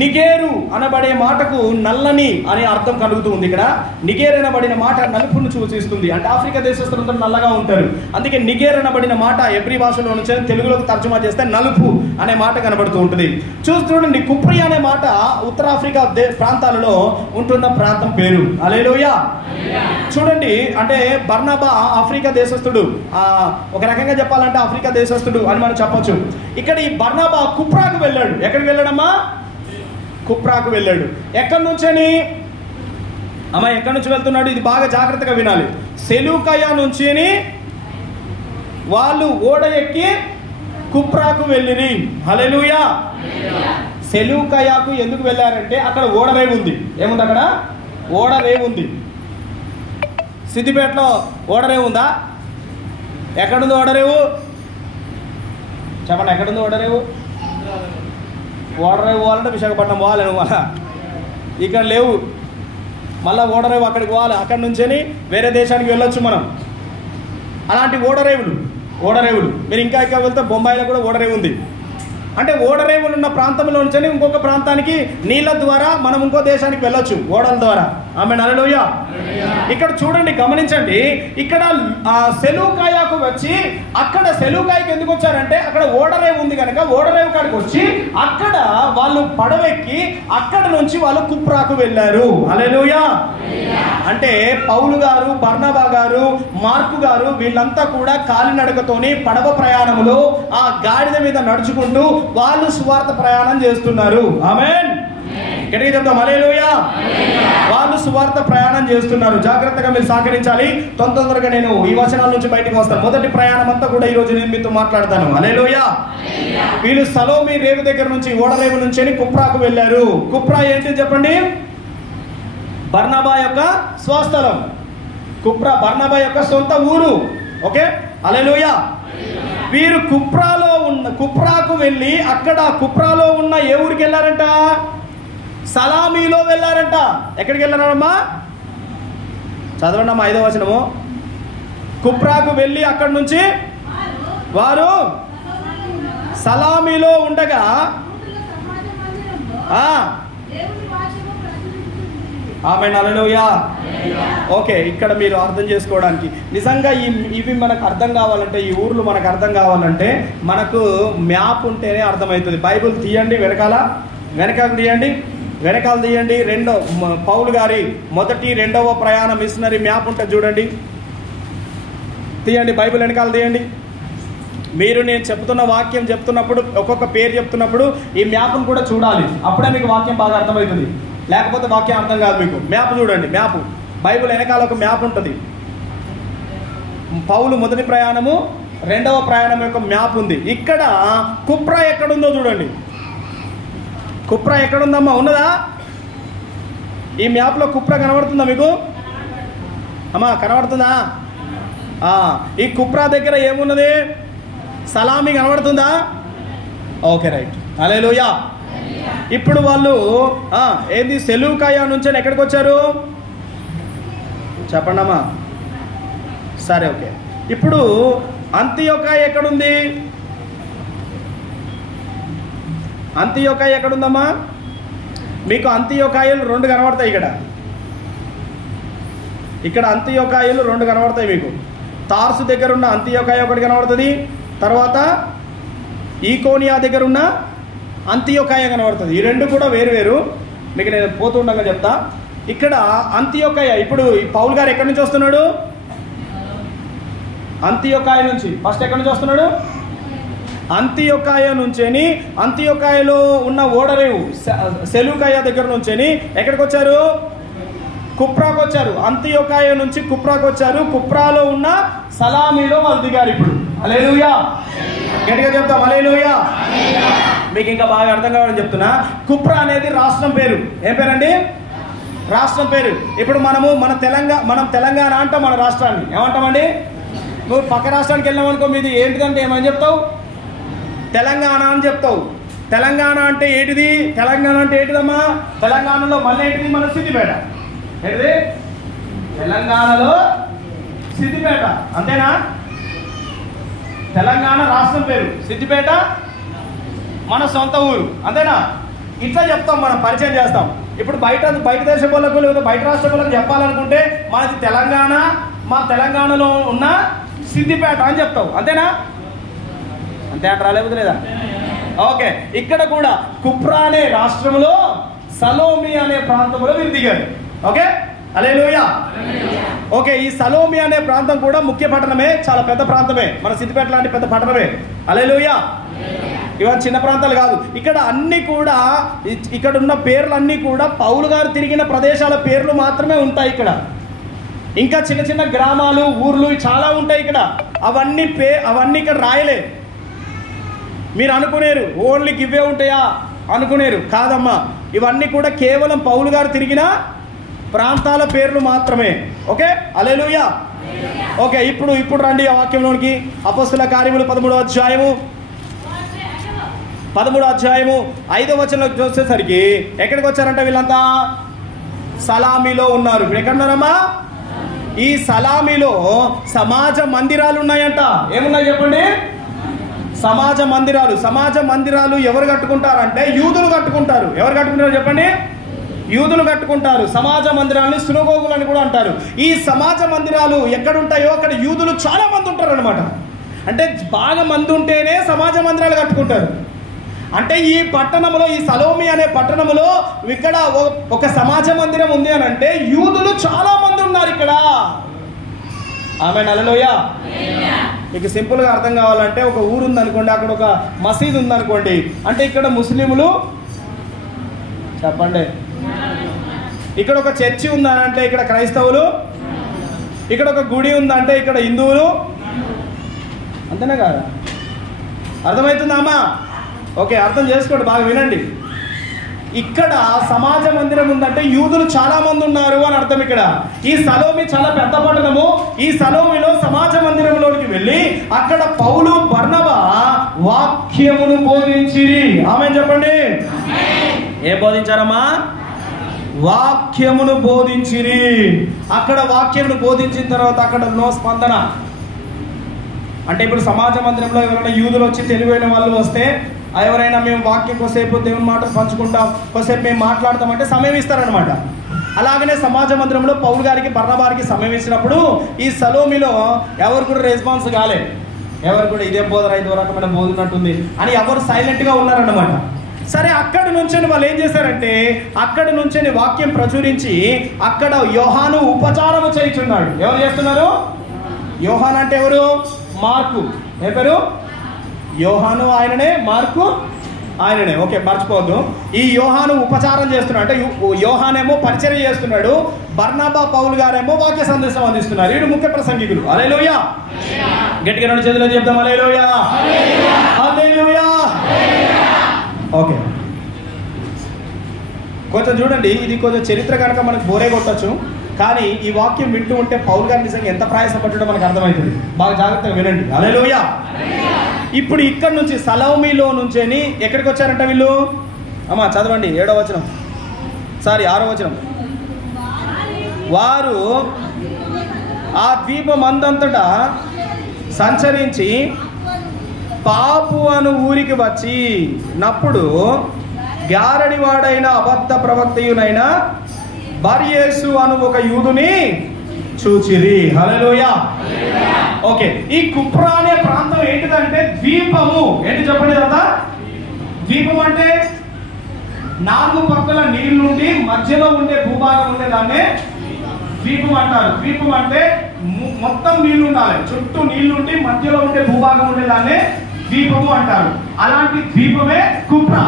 నిగేరు అనబడే మాటకు నల్లని అనే అర్థం కలుగుతూ ఉంది. ఇక్కడ నిగేర్ అనబడిన మాట నలుపును సూచిస్తుంది. అంటే ఆఫ్రికా దేశస్తులందరూ నల్లగా ఉంటారు. అందుకే నిగేర్ అనబడిన మాట ఎబ్రీ భాషలో నుంచి తెలుగులోకి తర్జుమా చేస్తే నలుపు అనే మాట కనబడుతూ ఉంటుంది. చూడండి, కుప్రి అనే మాట ఉత్తరాఫ్రికా ప్రాంతాలలో ఉంటున్న ప్రాంతం పేరు. హల్లెలూయా. చూడండి, అంటే బర్నబా ఆఫ్రికా దేశస్థుడు, ఒక రకంగా చెప్పాలంటే ఆఫ్రికా దేశస్థుడు అని మనం చెప్పొచ్చు. ఇక్కడ ఈ బర్నబా కుప్రాకు వెళ్ళాడు. ఎక్కడికి వెళ్ళాడమ్మా? కుప్రాకు వెళ్ళాడు. ఎక్కడి నుంచని అమ్మా, ఎక్కడి నుంచి వెళ్తున్నాడు? ఇది బాగా జాగ్రత్తగా వినాలి. సెలూకయ నుంచి వాళ్ళు ఓడ ఎక్కి కుప్రాకు వెళ్ళిరి. హల్లెలూయా. సెలూకయాకు ఎందుకు వెళ్ళారంటే అక్కడ ఓడరేవు ఉంది. ఏముంది అక్కడ? ఓడరేవు ఉంది. సిద్దిపేటలో ఓడరేవు ఉందా? ఎక్కడుంది ఓడరేవు? చెప్పండి, ఎక్కడుంది ఓడరేవు? ఓడరేవు పోవాలంటే విశాఖపట్నం పోవాలి, మళ్ళా ఇక్కడ లేవు. మళ్ళీ ఓడరేవు అక్కడికి పోవాలి. అక్కడి నుంచే వేరే దేశానికి వెళ్ళొచ్చు మనం. అలాంటి ఓడరేవులు మీరు ఇంకా ఇక్కడ వెళ్తే బొంబాయిలో కూడా ఓడరేవు ఉంది. అంటే ఓడరేవులు ఉన్న ప్రాంతంలో నుంచి ఇంకొక ప్రాంతానికి నీళ్ళ ద్వారా మనం ఇంకో దేశానికి వెళ్ళొచ్చు ఓడల ద్వారా. ఆమేన్. హల్లెలూయా. ఇక్కడ చూడండి, గమనించండి. ఇక్కడ సెలూకాయకు వచ్చి అక్కడ సెలూకాయకు ఎందుకు వచ్చారంటే అక్కడ ఓడరేవు ఉంది కనుక ఓడరేవు కాడికి వచ్చి అక్కడ వాళ్ళు పడవెక్కి అక్కడ నుంచి వాళ్ళు కుప్రాకు వెళ్ళారు. హల్లెలూయా. అంటే పౌలు గారు, బర్నబా గారు, మార్కు గారు వీళ్ళంతా కూడా కాలినడకతోని పడవ ప్రయాణములో ఆ గాడిద మీద నడుచుకుంటూ వాళ్ళు సువార్త ప్రయాణం చేస్తున్నారు. ఆమేన్. గట్టిగా చెప్తాం హల్లెలూయా. వాళ్ళు సువార్త ప్రయాణం చేస్తున్నారు. జాగ్రత్తగా మీరు సహకరించాలి. తొందరగా నేను ఈ వచనాల నుంచి బయటకు వస్తాను. మొదటి ప్రయాణం అంతా కూడా ఈ రోజు నేను మీతో మాట్లాడతాను. హల్లెలూయా. వీళ్ళు సలోమి రేవు దగ్గర నుంచి ఓడరేవు నుంచి కుప్రాకు వెళ్ళారు. కుప్రా ఏంటి చెప్పండి? బర్నబా యొక్క స్వస్థలం. కుప్రా బర్నబా యొక్క సొంత ఊరు. ఓకే, హల్లెలూయా. వీరు కుప్రాకు వెళ్ళి అక్కడ కుప్రాలో ఉన్న ఏ ఊరికి వెళ్ళారంట? సలామీలో వెళ్ళారంట. ఎక్కడికి వెళ్ళారమ్మా? చదవండి అమ్మా, 5వ వచనము. కుప్రాకు వెళ్ళి అక్కడి నుంచి వారు సలామీలో ఉండగా ఆమేన్. హల్లెలూయా. ఓకే, ఇక్కడ మీరు అర్థం చేసుకోవడానికి నిజంగా ఇవి మనకు అర్థం కావాలంటే, ఈ ఊర్లు మనకు అర్థం కావాలంటే మనకు మ్యాప్ ఉంటేనే అర్థమవుతుంది. బైబిల్ తీయండి, వెనకాల తీయండి. పౌలు గారి మొదటి 2వ ప్రయాణ మిషనరీ మ్యాప్ ఉంటుంది చూడండి. తీయండి, బైబిల్ వెనకాల తీయండి. మీరు నేను చెప్తున్న వాక్యం చెప్తున్నప్పుడు ఒక్కొక్క పేరు చెప్తున్నప్పుడు ఈ మ్యాప్ను కూడా చూడాలి. అప్పుడే మీకు వాక్యం బాగా అర్థమవుతుంది. లేకపోతే వాక్యం అర్థం కాదు మీకు. మ్యాప్ చూడండి, మ్యాప్. బైబిల్ వెనకాల ఒక మ్యాప్ ఉంటుంది. పౌలు మొదటి ప్రయాణము, 2వ ప్రయాణం యొక్క మ్యాప్ ఉంది. ఇక్కడ కుప్రా ఎక్కడుందో చూడండి. కుప్రా ఎక్కడుందమ్మా? ఉన్నదా? ఈ మ్యాప్లో కుప్రా కనబడుతుందా మీకు? అమ్మా కనబడుతుందా? ఈ కుప్రా దగ్గర ఏమున్నది? సలామీ కనబడుతుందా? Okay, right. హల్లెలూయా. ఇప్పుడు వాళ్ళు ఏంది సెలూకాయ నుంచి ఎక్కడికి వచ్చారు చెప్పండి అమ్మా. సరే, ఓకే. ఇప్పుడు అంతియోకాయ ఎక్కడుంది? అంతియోకాయ ఎక్కడుందమ్మా? మీకు అంతియోకాయలు 2 కనబడతాయి. ఇక్కడ అంతియోకాయలు 2 కనబడతాయి మీకు. తార్సు దగ్గర ఉన్న అంతియోకాయ ఒకటి కనబడుతుంది. తర్వాత ఈకోనియా దగ్గర ఉన్న అంతియోకాయ కనబడుతుంది. ఈ 2 కూడా వేరు. మీకు నేను పోతుండగా చెప్తా. ఇక్కడ అంతియోకాయ, ఇప్పుడు పౌలు గారు ఎక్కడి నుంచి వస్తున్నాడు? అంతియోకాయ నుంచి. ఫస్ట్ ఎక్కడి నుంచి వస్తున్నాడు? అంతియోకాయ నుంచేని. అంతియోకాయలో ఉన్న ఓడరేవు సెలూకాయ దగ్గర నుంచేని ఎక్కడికి వచ్చారు? కుప్రాకు వచ్చారు. అంతియోకాయ నుంచి కుప్రాకు వచ్చారు. కుప్రాలో ఉన్న సలామీలో వాళ్ళు దిగారు. ఇప్పుడు హల్లెలూయా. గట్టిగా చెప్తాం హల్లెలూయా. మీకు ఇంకా బాగా అర్థం కావాలని చెప్తున్నా. కుప్రా అనేది రాష్ట్రం పేరు. ఏం పేరండి? రాష్ట్రం పేరు. ఇప్పుడు మనం తెలంగాణ అంటాం. మన రాష్ట్రాన్ని ఏమంటామండి? నువ్వు పక్క రాష్ట్రానికి వెళ్ళామనుకో, మీది ఏంటిదంటే ఏమని చెప్తావు? తెలంగాణ అని చెప్తావు. తెలంగాణ అంటే ఏంటిది? తెలంగాణ అంటే ఏంటిదమ్మా? తెలంగాణలో మళ్ళీ ఏంటిది? మన సిద్దిపేట. ఏంటిది? తెలంగాణలో సిద్దిపేట. అంతేనా? తెలంగాణ రాష్ట్రం పేరు, సిద్దిపేట మన సొంత ఊరు, అంతేనా? ఇట్లా చెప్తాం, మనం పరిచయం చేస్తాం. ఇప్పుడు బయట దేశం వాళ్ళకు లేదా బయట రాష్ట్రం వాళ్ళకి చెప్పాలనుకుంటే మనది తెలంగాణ, మా తెలంగాణలో ఉన్న సిద్దిపేట అని చెప్తావు, అంతేనా? అంతే అంటారా లేకపోతే లేదా? ఓకే, ఇక్కడ కూడా కుప్రా అనే రాష్ట్రంలో సలోమి అనే ప్రాంతంలో వీరు దిగారు. ఓకే, హల్లెలూయా. ఓకే, ఈ సలోమి అనే ప్రాంతం కూడా ముఖ్య పట్టణమే, చాలా పెద్ద ప్రాంతమే, మన సిద్దిపేట లాంటి పెద్ద పట్టణమే. హల్లెలూయా. ఇవన్నీ చిన్న ప్రాంతాలు కాదు. ఇక్కడ అన్ని కూడా, ఇక్కడ ఉన్న పేర్లన్నీ కూడా పౌలు గారు తిరిగిన ప్రదేశాల పేర్లు మాత్రమే ఉంటాయి ఇక్కడ. ఇంకా చిన్న చిన్న గ్రామాలు, ఊర్లు చాలా ఉంటాయి ఇక్కడ. అవన్నీ ఇక్కడ రాయలే. మీరు అనుకునేరు ఓన్లీ ఇవే ఉంటాయా అనుకునేరు, కాదమ్మా. ఇవన్నీ కూడా కేవలం పౌలు గారు తిరిగిన ప్రాంతాల పేర్లు మాత్రమే. ఓకే, హల్లెలూయా. ఓకే, ఇప్పుడు రండి ఆ వాక్యంలోనికి. అపొస్తలుల కార్యములు 13వ అధ్యాయము 5వ వచనంలోకి చూసేసరికి ఎక్కడికి వచ్చారంటే వీళ్ళంతా సలామీలో ఉన్నారు. ఇప్పుడు ఎక్కడున్నారమ్మా? ఈ సలామీలో సమాజ మందిరాలు ఉన్నాయంట. ఏమున్నాయి చెప్పండి? సమాజ మందిరాలు ఎవరు కట్టుకుంటారంటే యూదులు కట్టుకుంటారు. ఎవరు కట్టుకుంటారు చెప్పండి? యూదులు కట్టుకుంటారు. సమాజ మందిరాలను సినగోగులు అని కూడా అంటారు. ఈ సమాజ మందిరాలు ఎక్కడుంటాయో అక్కడ యూదులు చాలా మంది ఉంటారు అనమాట. అంటే బాగా మంది ఉంటేనే సమాజ మందిరాలు కట్టుకుంటారు. అంటే ఈ పట్టణంలో, ఈ సలోమి అనే పట్టణంలో ఇక్కడ ఒక సమాజ మందిరం ఉంది అని అంటే యూదులు చాలా మంది ఉన్నారు ఇక్కడ. ఆమేన్, హల్లెలూయా. మీకు సింపుల్గా అర్థం కావాలంటే ఒక ఊరు ఉందనుకోండి, అక్కడ ఒక మసీద్ ఉందనుకోండి, అంటే ఇక్కడ ముస్లింలు చెప్పండి. ఇక్కడ ఒక చర్చి ఉందనంటే ఇక్కడ క్రైస్తవులు, ఇక్కడ ఒక గుడి ఉందంటే ఇక్కడ హిందువులు, అంతేనా కాదా? అర్థమవుతుందా అమ్మా? ఓకే, అర్థం చేసుకోండి, బాగా వినండి. ఇక్కడ సమాజ మందిరం ఉందంటే యూదులు చాలా మంది ఉన్నారు అని అర్థం. ఇక్కడ ఈ సలోమి చాలా పెద్ద పట్టణము. ఈ సలోమిలో సమాజ మందిరంలోనికి వెళ్ళి అక్కడ పౌలు బర్నబా వాక్యమును బోధించిరి. ఆమేన్ చెప్పండి. ఏం బోధించారమ్మా? వాక్యమును బోధించిరి. అక్కడ వాక్యమును బోధించిన తర్వాత అక్కడ నో స్పందన. అంటే ఇప్పుడు సమాజ మందిరంలో ఎవరైనా యూదులు వచ్చి తెలివైన వాళ్ళు వస్తే, ఎవరైనా మేము వాక్యం కొద్దిసేపు దేవుని మాటలు పంచుకుంటాం, కొద్దిసేపు మేము మాట్లాడతామంటే సమయం ఇస్తారనమాట. అలాగనే సమాజ మందిరంలో పౌలు గారికి బర్నబాకి సమయం ఇచ్చినప్పుడు ఈ సలోమిలో ఎవరు కూడా రెస్పాన్స్ కాలే. ఎవరు కూడా ఇదే బోధన, ఐదో రకమైన బోధనట్టుంది అని ఎవరు సైలెంట్గా ఉన్నారన్నమాట. సరే, అక్కడి నుంచి వాళ్ళు ఏం చేశారంటే అక్కడి నుంచి వాక్యం ప్రచురించి అక్కడ యోహాను ఉపచారము చేయుచున్నాడు. ఎవరు చేస్తున్నారు? యోహాను అంటే ఎవరు? మార్కు. ఏ పేరు? యోహాను ఆయననే, మార్కు ఆయననే. ఓకే, మర్చిపోవద్దు. ఈ యోహాను ఉపచారం చేస్తున్నాడు, అంటే యోహానేమో పరిచర్య చేస్తున్నాడు, బర్నబా పౌలు గారేమో వాక్య సందేశం అందిస్తున్నారు. వీడు ముఖ్య ప్రసంగికులు. హల్లెలూయా. గట్టిగా రెండు చేతులు చెప్తాం, హల్లెలూయా, హల్లెలూయా. ఓకే, కొంచెం చూడండి, ఇది కొంచెం చరిత్ర కనుక మనకు బోరే కొట్టచ్చు, కానీ ఈ వాక్యం వింటూ ఉంటే పౌలు గారు నిజంగా ఎంత ప్రయాసపడ్డాడో మనకు అర్థమవుతుంది. బాగా జాగ్రత్తగా వినండి. హల్లెలూయా. ఇప్పుడు ఇక్కడ నుంచి సలోమిలో నుంచేని ఎక్కడికి వచ్చారంట వీళ్ళు? అమ్మా చదవండి, 6వ వచనం. వారు ఆ ద్వీపమందంతటా సంచరించి పాపు అను ఊరికి వచ్చి నప్పుడు గారడివాడైన అబద్ధ ప్రవక్తయునైన బర్యేసు అను ఒక యూదుని చూచిరి. హల్లెలూయా. ఓకే, ఈ కుప్రా అనే ప్రాంతం ఏంటిదంటే ద్వీపము. ఏంటి చెప్పండి కదా? ద్వీపం అంటే 4 పక్కల నీళ్లుండి మధ్యలో ఉండే భూభాగం ఉండే దాన్నే ద్వీపం అంటారు. ద్వీపం అంటే మొత్తం నీళ్లు ఉండాలి, చుట్టూ నీళ్లుండి మధ్యలో ఉండే భూభాగం ఉండే దాన్నే ద్వీపము అంటారు. అలాంటి ద్వీపమే కుప్రా.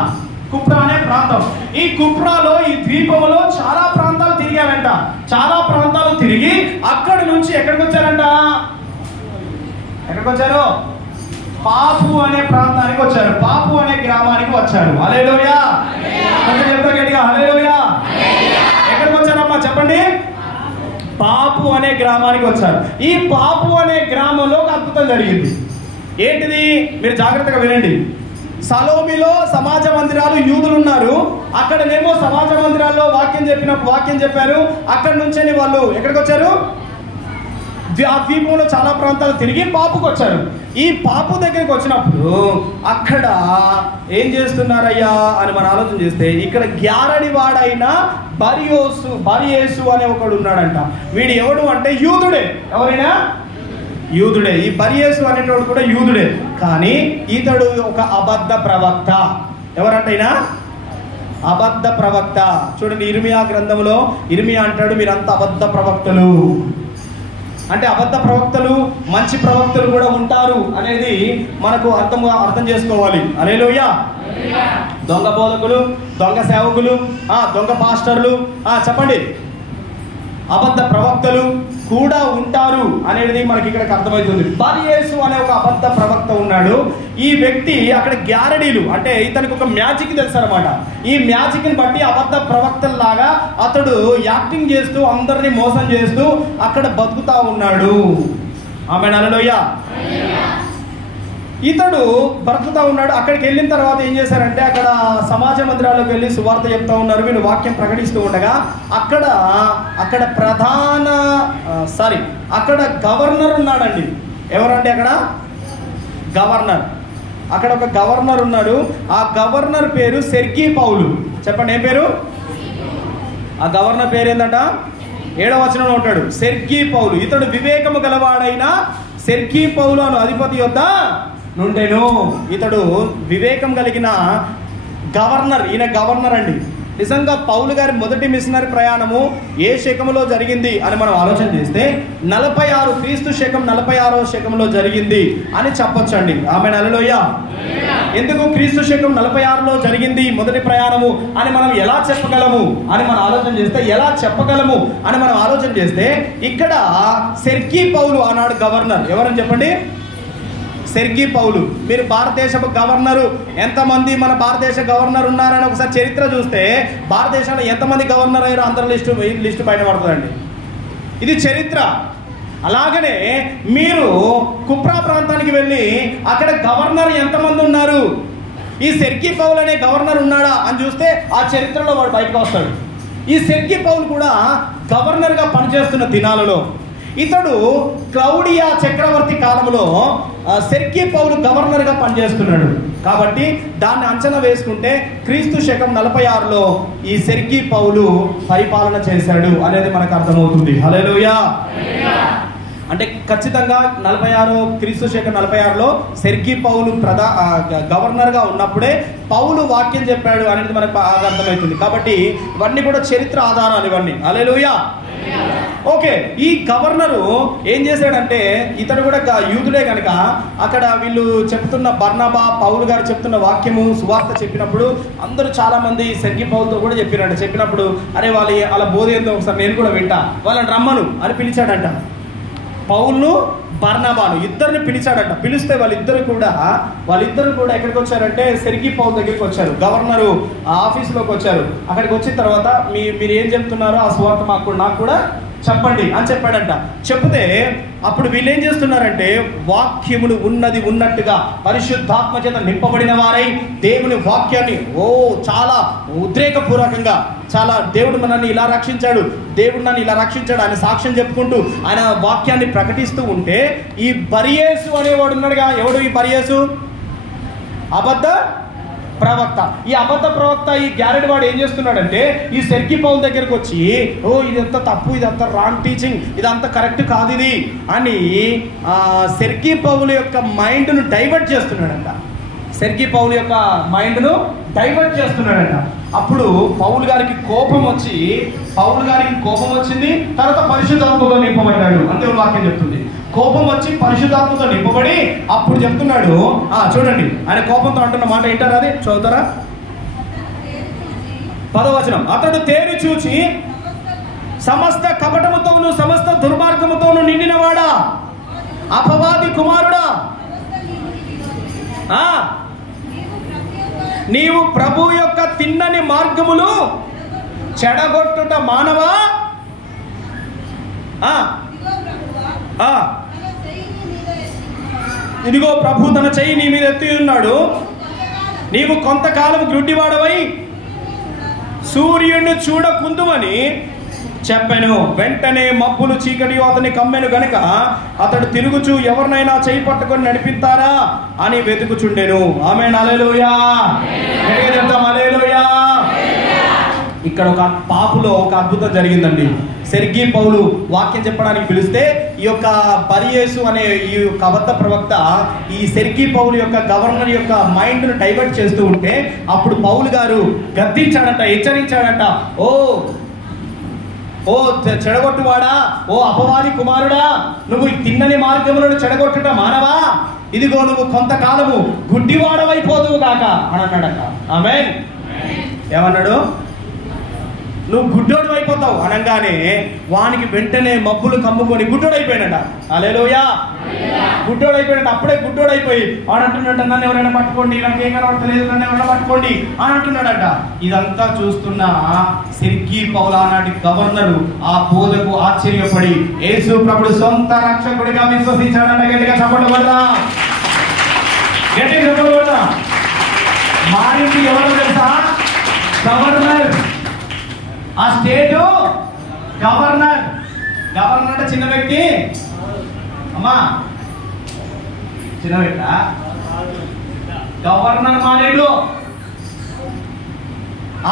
కుప్రా అనే ప్రాంతం. ఈ కుప్రాలో, ఈ ద్వీపంలో చాలా ప్రాంతాలు తిరిగారంట. చాలా ప్రాంతాలు తిరిగి అక్కడి నుంచి ఎక్కడికి వచ్చారంట? ఎక్కడికి వచ్చారు? పాపు అనే ప్రాంతానికి వచ్చారు. పాపు అనే గ్రామానికి వచ్చారు. హల్లెలూయా. చెప్తా గట్టిగా, హల్లెలూయా. ఎక్కడికి వచ్చారమ్మా చెప్పండి? పాపు అనే గ్రామానికి వచ్చారు. ఈ పాపు అనే గ్రామంలో ఒక అద్భుతం జరిగింది. ఏంటిది? మీరు జాగ్రత్తగా వినండి. సలోమిలో సమాజ మందిరాలు యూదులు ఉన్నారు. అక్కడనేమో సమాజ మందిరాల్లో వాక్యం చెప్పారు. అక్కడి నుంచి వాళ్ళు ఎక్కడికి వచ్చారు? ఆ ద్వీపంలో చాలా ప్రాంతాలు తిరిగి పాపుకు వచ్చారు. ఈ పాపు దగ్గరికి వచ్చినప్పుడు అక్కడ ఏం చేస్తున్నారయ్యా అని మనం ఆలోచన చేస్తే, ఇక్కడ గ్యారడి వాడైన బరియేసు అనే ఒకడు ఉన్నాడంట. వీడు ఎవడు అంటే యూదుడే. ఎవరైనా యూదుడే. ఈ బరియేసు అనేటోడు కూడా యూదుడే. కానీ ఇతడు ఒక అబద్ధ ప్రవక్త. ఎవరంటైనా అబద్ధ ప్రవక్త. చూడండి, ఇర్మియా గ్రంథంలో ఇర్మియా అంటాడు, మీరంతా అబద్ధ ప్రవక్తలు. అంటే అబద్ధ ప్రవక్తలు, మంచి ప్రవక్తలు కూడా ఉంటారు అనేది మనకు అర్థం చేసుకోవాలి. హల్లెలూయా. దొంగ బోధకులు, దొంగ సేవకులు, దొంగ పాస్టర్లు, చెప్పండి, అబద్ధ ప్రవక్తలు కూడా ఉంటారు అనేది మనకి ఇక్కడ అర్థమవుతుంది. బరియేసు అనే ఒక అబద్ధ ప్రవక్త ఉన్నాడు. ఈ వ్యక్తి అక్కడ గ్యారడీలు అంటే ఇతనికి ఒక మ్యాజిక్ తెలుసు అనమాట. ఈ మ్యాజిక్ ని బట్టి అబద్ధ ప్రవక్తల్లాగా అతడు యాక్టింగ్ చేస్తూ అందరినీ మోసం చేస్తూ అక్కడ బతుకుతా ఉన్నాడు. ఆమేన్, హల్లెలూయా. ఇతడు బ్రతుకుతా ఉన్నాడు. అక్కడికి వెళ్ళిన తర్వాత ఏం చేశారంటే, అక్కడ సమాజ మందిరాలకు వెళ్ళి సువార్త చెప్తా ఉన్నారు. వీళ్ళు వాక్యం ప్రకటిస్తూ ఉండగా అక్కడ అక్కడ గవర్నర్ ఉన్నాడండి. ఎవరంటే అక్కడ గవర్నర్. అక్కడ ఒక గవర్నర్ ఉన్నాడు. ఆ గవర్నర్ పేరు సెర్గీ పౌలు. చెప్పండి, ఏం పేరు? ఆ గవర్నర్ పేరు ఏంటంట? 7వ వచనంలో ఉంటాడు, సెర్గీ పౌలు. ఇతడు వివేకము గలవాడైన సెర్గీ పౌలు అను అధిపతి యొద్ద నుండెను. ఇతడు వివేకం కలిగిన గవర్నర్. ఈయన గవర్నర్ అండి. నిజంగా పౌలు గారి మొదటి మిషనరీ ప్రయాణము ఏ శకములో జరిగింది అని మనం ఆలోచన చేస్తే 46 క్రీస్తు శకం 46వ శకంలో జరిగింది అని చెప్పొచ్చండి. ఆమేన్, హల్లెలూయా. ఎందుకు క్రీస్తు శకం 46లో జరిగింది మొదటి ప్రయాణము అని మనం ఎలా చెప్పగలము అని మనం ఆలోచన చేస్తే ఇక్కడ సెర్గీ పౌలు ఆనాడు గవర్నర్. ఎవరని చెప్పండి? సెర్గీ పౌలు. మీరు భారతదేశపు గవర్నరు ఎంతమంది మన భారతదేశ గవర్నర్ ఉన్నారని ఒకసారి చరిత్ర చూస్తే భారతదేశంలో ఎంతమంది గవర్నర్ అయ్యారో అందరి లిస్టు బయటపడుతుందండి. ఇది చరిత్ర. అలాగనే మీరు కుప్రా ప్రాంతానికి వెళ్ళి అక్కడ గవర్నర్ ఎంతమంది ఉన్నారు, ఈ సెర్గీ పౌలు అనే గవర్నర్ ఉన్నాడా అని చూస్తే ఆ చరిత్రలో వాడు బయటకు వస్తాడు. ఈ సెర్గీ పౌలు కూడా గవర్నర్గా పనిచేస్తున్న దినాలలో ఇతడు క్లౌడియా చక్రవర్తి కాలంలో సెర్గీ పౌలు గవర్నర్గా పనిచేస్తున్నాడు. కాబట్టి దాన్ని అంచనా వేసుకుంటే క్రీస్తు శకం 46లో ఈ సెర్గీ పౌలు పరిపాలన చేశాడు అనేది మనకు అర్థమవుతుంది. హల్లెలూయా. అంటే ఖచ్చితంగా 46 క్రీస్తు శకం 46లో సెర్గీ పౌలు గవర్నర్గా ఉన్నప్పుడే పౌలు వాక్యం చెప్పాడు అనేది మనకు బాగా అర్థమవుతుంది. కాబట్టి ఇవన్నీ కూడా చరిత్ర ఆధారాలు ఇవన్నీ. హల్లెలూయా. ఓకే, ఈ గవర్నరు ఏం చేశాడంటే, ఇతడు కూడా యూదుడే కనుక అక్కడ వీళ్ళు చెప్తున్న బర్నబా పౌలు గారు చెప్తున్న వాక్యము సువార్త చెప్పినప్పుడు అందరూ చాలా మంది సెర్గీ పౌలుతో కూడా చెప్పారంట. చెప్పినప్పుడు అరే వాళ్ళ బోధ ఏందో ఒకసారి నేను కూడా వింటా, వాళ్ళని రమ్మను అని పిలిచాడంట. పౌలును బర్నబాను ఇద్దరిని పిలిచాడంట. పిలిస్తే వాళ్ళిద్దరు కూడా ఎక్కడికి వచ్చారంటే సెర్గీ పౌలు దగ్గరికి వచ్చారు. గవర్నరు ఆఫీసులోకి వచ్చారు. అక్కడికి వచ్చిన తర్వాత మీరు ఏం చెప్తున్నారో ఆ సువార్త నాకు కూడా చెప్పండి అని చెప్పాడంట. చెప్తే అప్పుడు వీళ్ళు ఏం చేస్తున్నారంటే వాక్యమును ఉన్నట్టుగా పరిశుద్ధాత్మ చేత నింపబడిన వారై దేవుని వాక్యాన్ని చాలా ఉద్రేకపూర్వకంగా చాలా దేవుడు నన్ను ఇలా రక్షించాడు, దేవుడు నన్ను ఇలా రక్షించాడు అని సాక్ష్యం చెప్పుకుంటూ ఆయన వాక్యాన్ని ప్రకటిస్తూ ఉంటే ఈ బరియేసు అనేవాడు ఉన్నాడుగా. ఎవడు ఈ బరియేసు? అబద్ధ ప్రవక్త. ఈ అబద్ధ ప్రవక్త ఈ గ్యారెడ్ వాడు ఏం చేస్తున్నాడంటే ఈ సెర్గీ పౌలు దగ్గరకు వచ్చి ఇదంతా తప్పు, ఇదంతా రాంగ్ టీచింగ్, ఇదంతా కరెక్ట్ కాదు ఇది అని సెర్గీ పౌలు యొక్క మైండ్ను డైవర్ట్ చేస్తున్నాడంట. సెర్గీ పౌలు యొక్క మైండ్ను డైవర్ట్ చేస్తున్నాడంట. అప్పుడు పౌలు గారికి కోపం వచ్చింది. తర్వాత పరిశుద్ధాత్మతో నింపబడ్డాడు అంతే వాక్యం చెప్తుంది. కోపం వచ్చి పరిశుద్ధాత్మతో నింపబడి అప్పుడు చెప్తున్నాడు. చూడండి, ఆయన కోపంతో అంటున్న మాట ఏంటారా? అది చదువుతారా? 10వ వచనం. అతడు తేరి చూచి సమస్త కపటముతోను సమస్త దుర్మార్గముతోను నిండినవాడా, అపవాది కుమారుడా, నీవు ప్రభు యొక్క తిన్నని మార్గములు చెడగొట్టుట మానవా? ఇదిగో ప్రభు తన చెయ్యి నీ మీద ఎత్తి ఉన్నాడు. నీవు కొంతకాలం గ్రుడ్డివాడవై సూర్యుడిని చూడకుందువని చెప్పెను. వెంటనే మబ్బులు చీకటి అతని కమ్మెను గనుక అతడు తిరుగుచు ఎవరినైనా చేయి పట్టుకొని నడిపిస్తారా అని వెతుకుచుండెను. ఆమేన్, హల్లెలూయా. చెప్తాం హల్లెలూయా. ఇక్కడ ఒక పాపులో ఒక అద్భుతం జరిగిందండి. సెర్గీ పౌలు వాక్యం చెప్పడానికి పిలిస్తే ఈ యొక్క బర్యేసు అనే ఈ యొక్క అబద్ధ ప్రవక్త ఈ సెర్గీ పౌలు యొక్క గవర్నర్ యొక్క మైండ్ను డైవర్ట్ చేస్తూ ఉంటే అప్పుడు పౌలు గారు గద్దించాడంట, హెచ్చరించాడంట. ఓ చెడగొట్టువాడా, ఓ అపవాది కుమారుడా, నువ్వు తిన్నని మార్గములను చెడగొట్టుట మానవా, ఇదిగో నువ్వు కొంతకాలము గుడ్డివాడవైపోదువు కాక అని అన్నాడట. ఆమేన్. ఏమన్నాడు? నువ్వు గుడ్డోడు అయిపోతావు అనగానే వానికి వెంటనే మబ్బులు కమ్ముకొని గుడ్డోడు అయిపోయాడట. హల్లెలూయా. గుడ్డోడు అయిపోయాడట. అప్పుడే గుడ్డోడు అయిపోయి వాడు అంటున్నాడు, నన్ను ఎవరైనా పట్టుకోండి, నాకేం కనబడతలేదు, నన్ను ఎవరైనా పట్టుకోండి అని అంటున్నాడట. ఇదంతా చూస్తున్న సెర్గీ పౌలు ఆనాటి గవర్నరు ఆ బోధకు ఆశ్చర్యపడి యేసు ప్రభుడు సొంత రక్షకుడిగా విశ్వసించాడంట. గట్టిగా చప్పట్లు కొడదాం, గట్టిగా చప్పట్లు కొడదాం. మారింది ఎవరో తెలుసా? గవర్నర్. ఆ స్టేట్ గవర్నర్. గవర్నర్ అంటే చిన్న వ్యక్తి అమ్మా, చిన్న వ్యక్తి. గవర్నర్ మానేడు.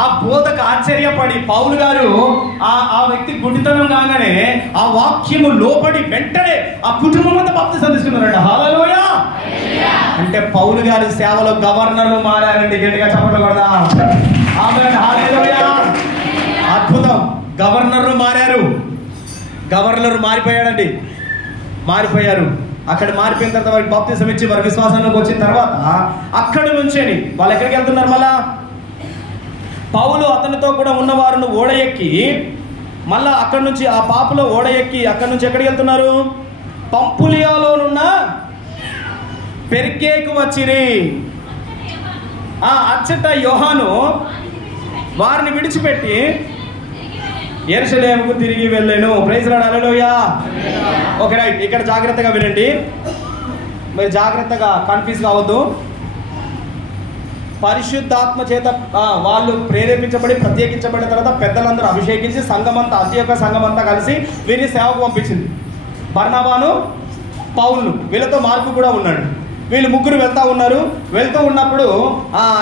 ఆ బోధకు ఆశ్చర్యపడి పౌలు గారు ఆ వ్యక్తి గుడితనం కాగానే ఆ వాక్యము లోపడి వెంటనే ఆ కుటుంబం అంతా బాప్తిసం తీసుకున్నారంట. హల్లెలూయా. అంటే పౌలు గారి సేవలో గవర్నర్లు మారారండి. గట్టిగా చప్పట్లు కొడదాం. ఆమేన్, హల్లెలూయా. అద్భుతం. గవర్నర్లు మారారు. గవర్నర్ మారిపోయాడండి, మారిపోయారు. అక్కడ మారిపోయిన తర్వాత వారికి బాప్తిసం ఇచ్చి వారి విశ్వాసంలోకి వచ్చిన తర్వాత అక్కడి నుంచేని వాళ్ళు ఎక్కడికి వెళ్తున్నారు? మళ్ళా పౌలు అతనితో కూడా ఉన్నవారును ఓడ ఎక్కి మళ్ళా అక్కడి నుంచి ఆ పాపులో ఓడ ఎక్కి అక్కడి నుంచి ఎక్కడికి వెళ్తున్నారు? పంపులియాలోనున్న పెర్గేకు వచ్చిరి. అచ్చట యోహాను వారిని విడిచిపెట్టి యెరూషలేముకు తిరిగి వెళ్ళాను. Praise lord, hallelujah. Okay, right. ఇక్కడ జాగ్రత్తగా వినండి, మీరు జాగ్రత్తగా కన్ఫ్యూజ్ కావద్దు. పరిశుద్ధాత్మ చేత వాళ్ళు ప్రేరేపించబడి ప్రత్యేకించబడిన తర్వాత పెద్దలందరూ అభిషేకించి సంఘమంతా, అంత్యోక సంఘమంతా కలిసి వీరిని సేవకు పంపించింది. బర్నబాను, పౌలును, వీళ్ళతో మార్కు కూడా ఉన్నాడు. వీళ్ళు ముగ్గురు వెళ్తా ఉన్నారు. వెళ్తూ ఉన్నప్పుడు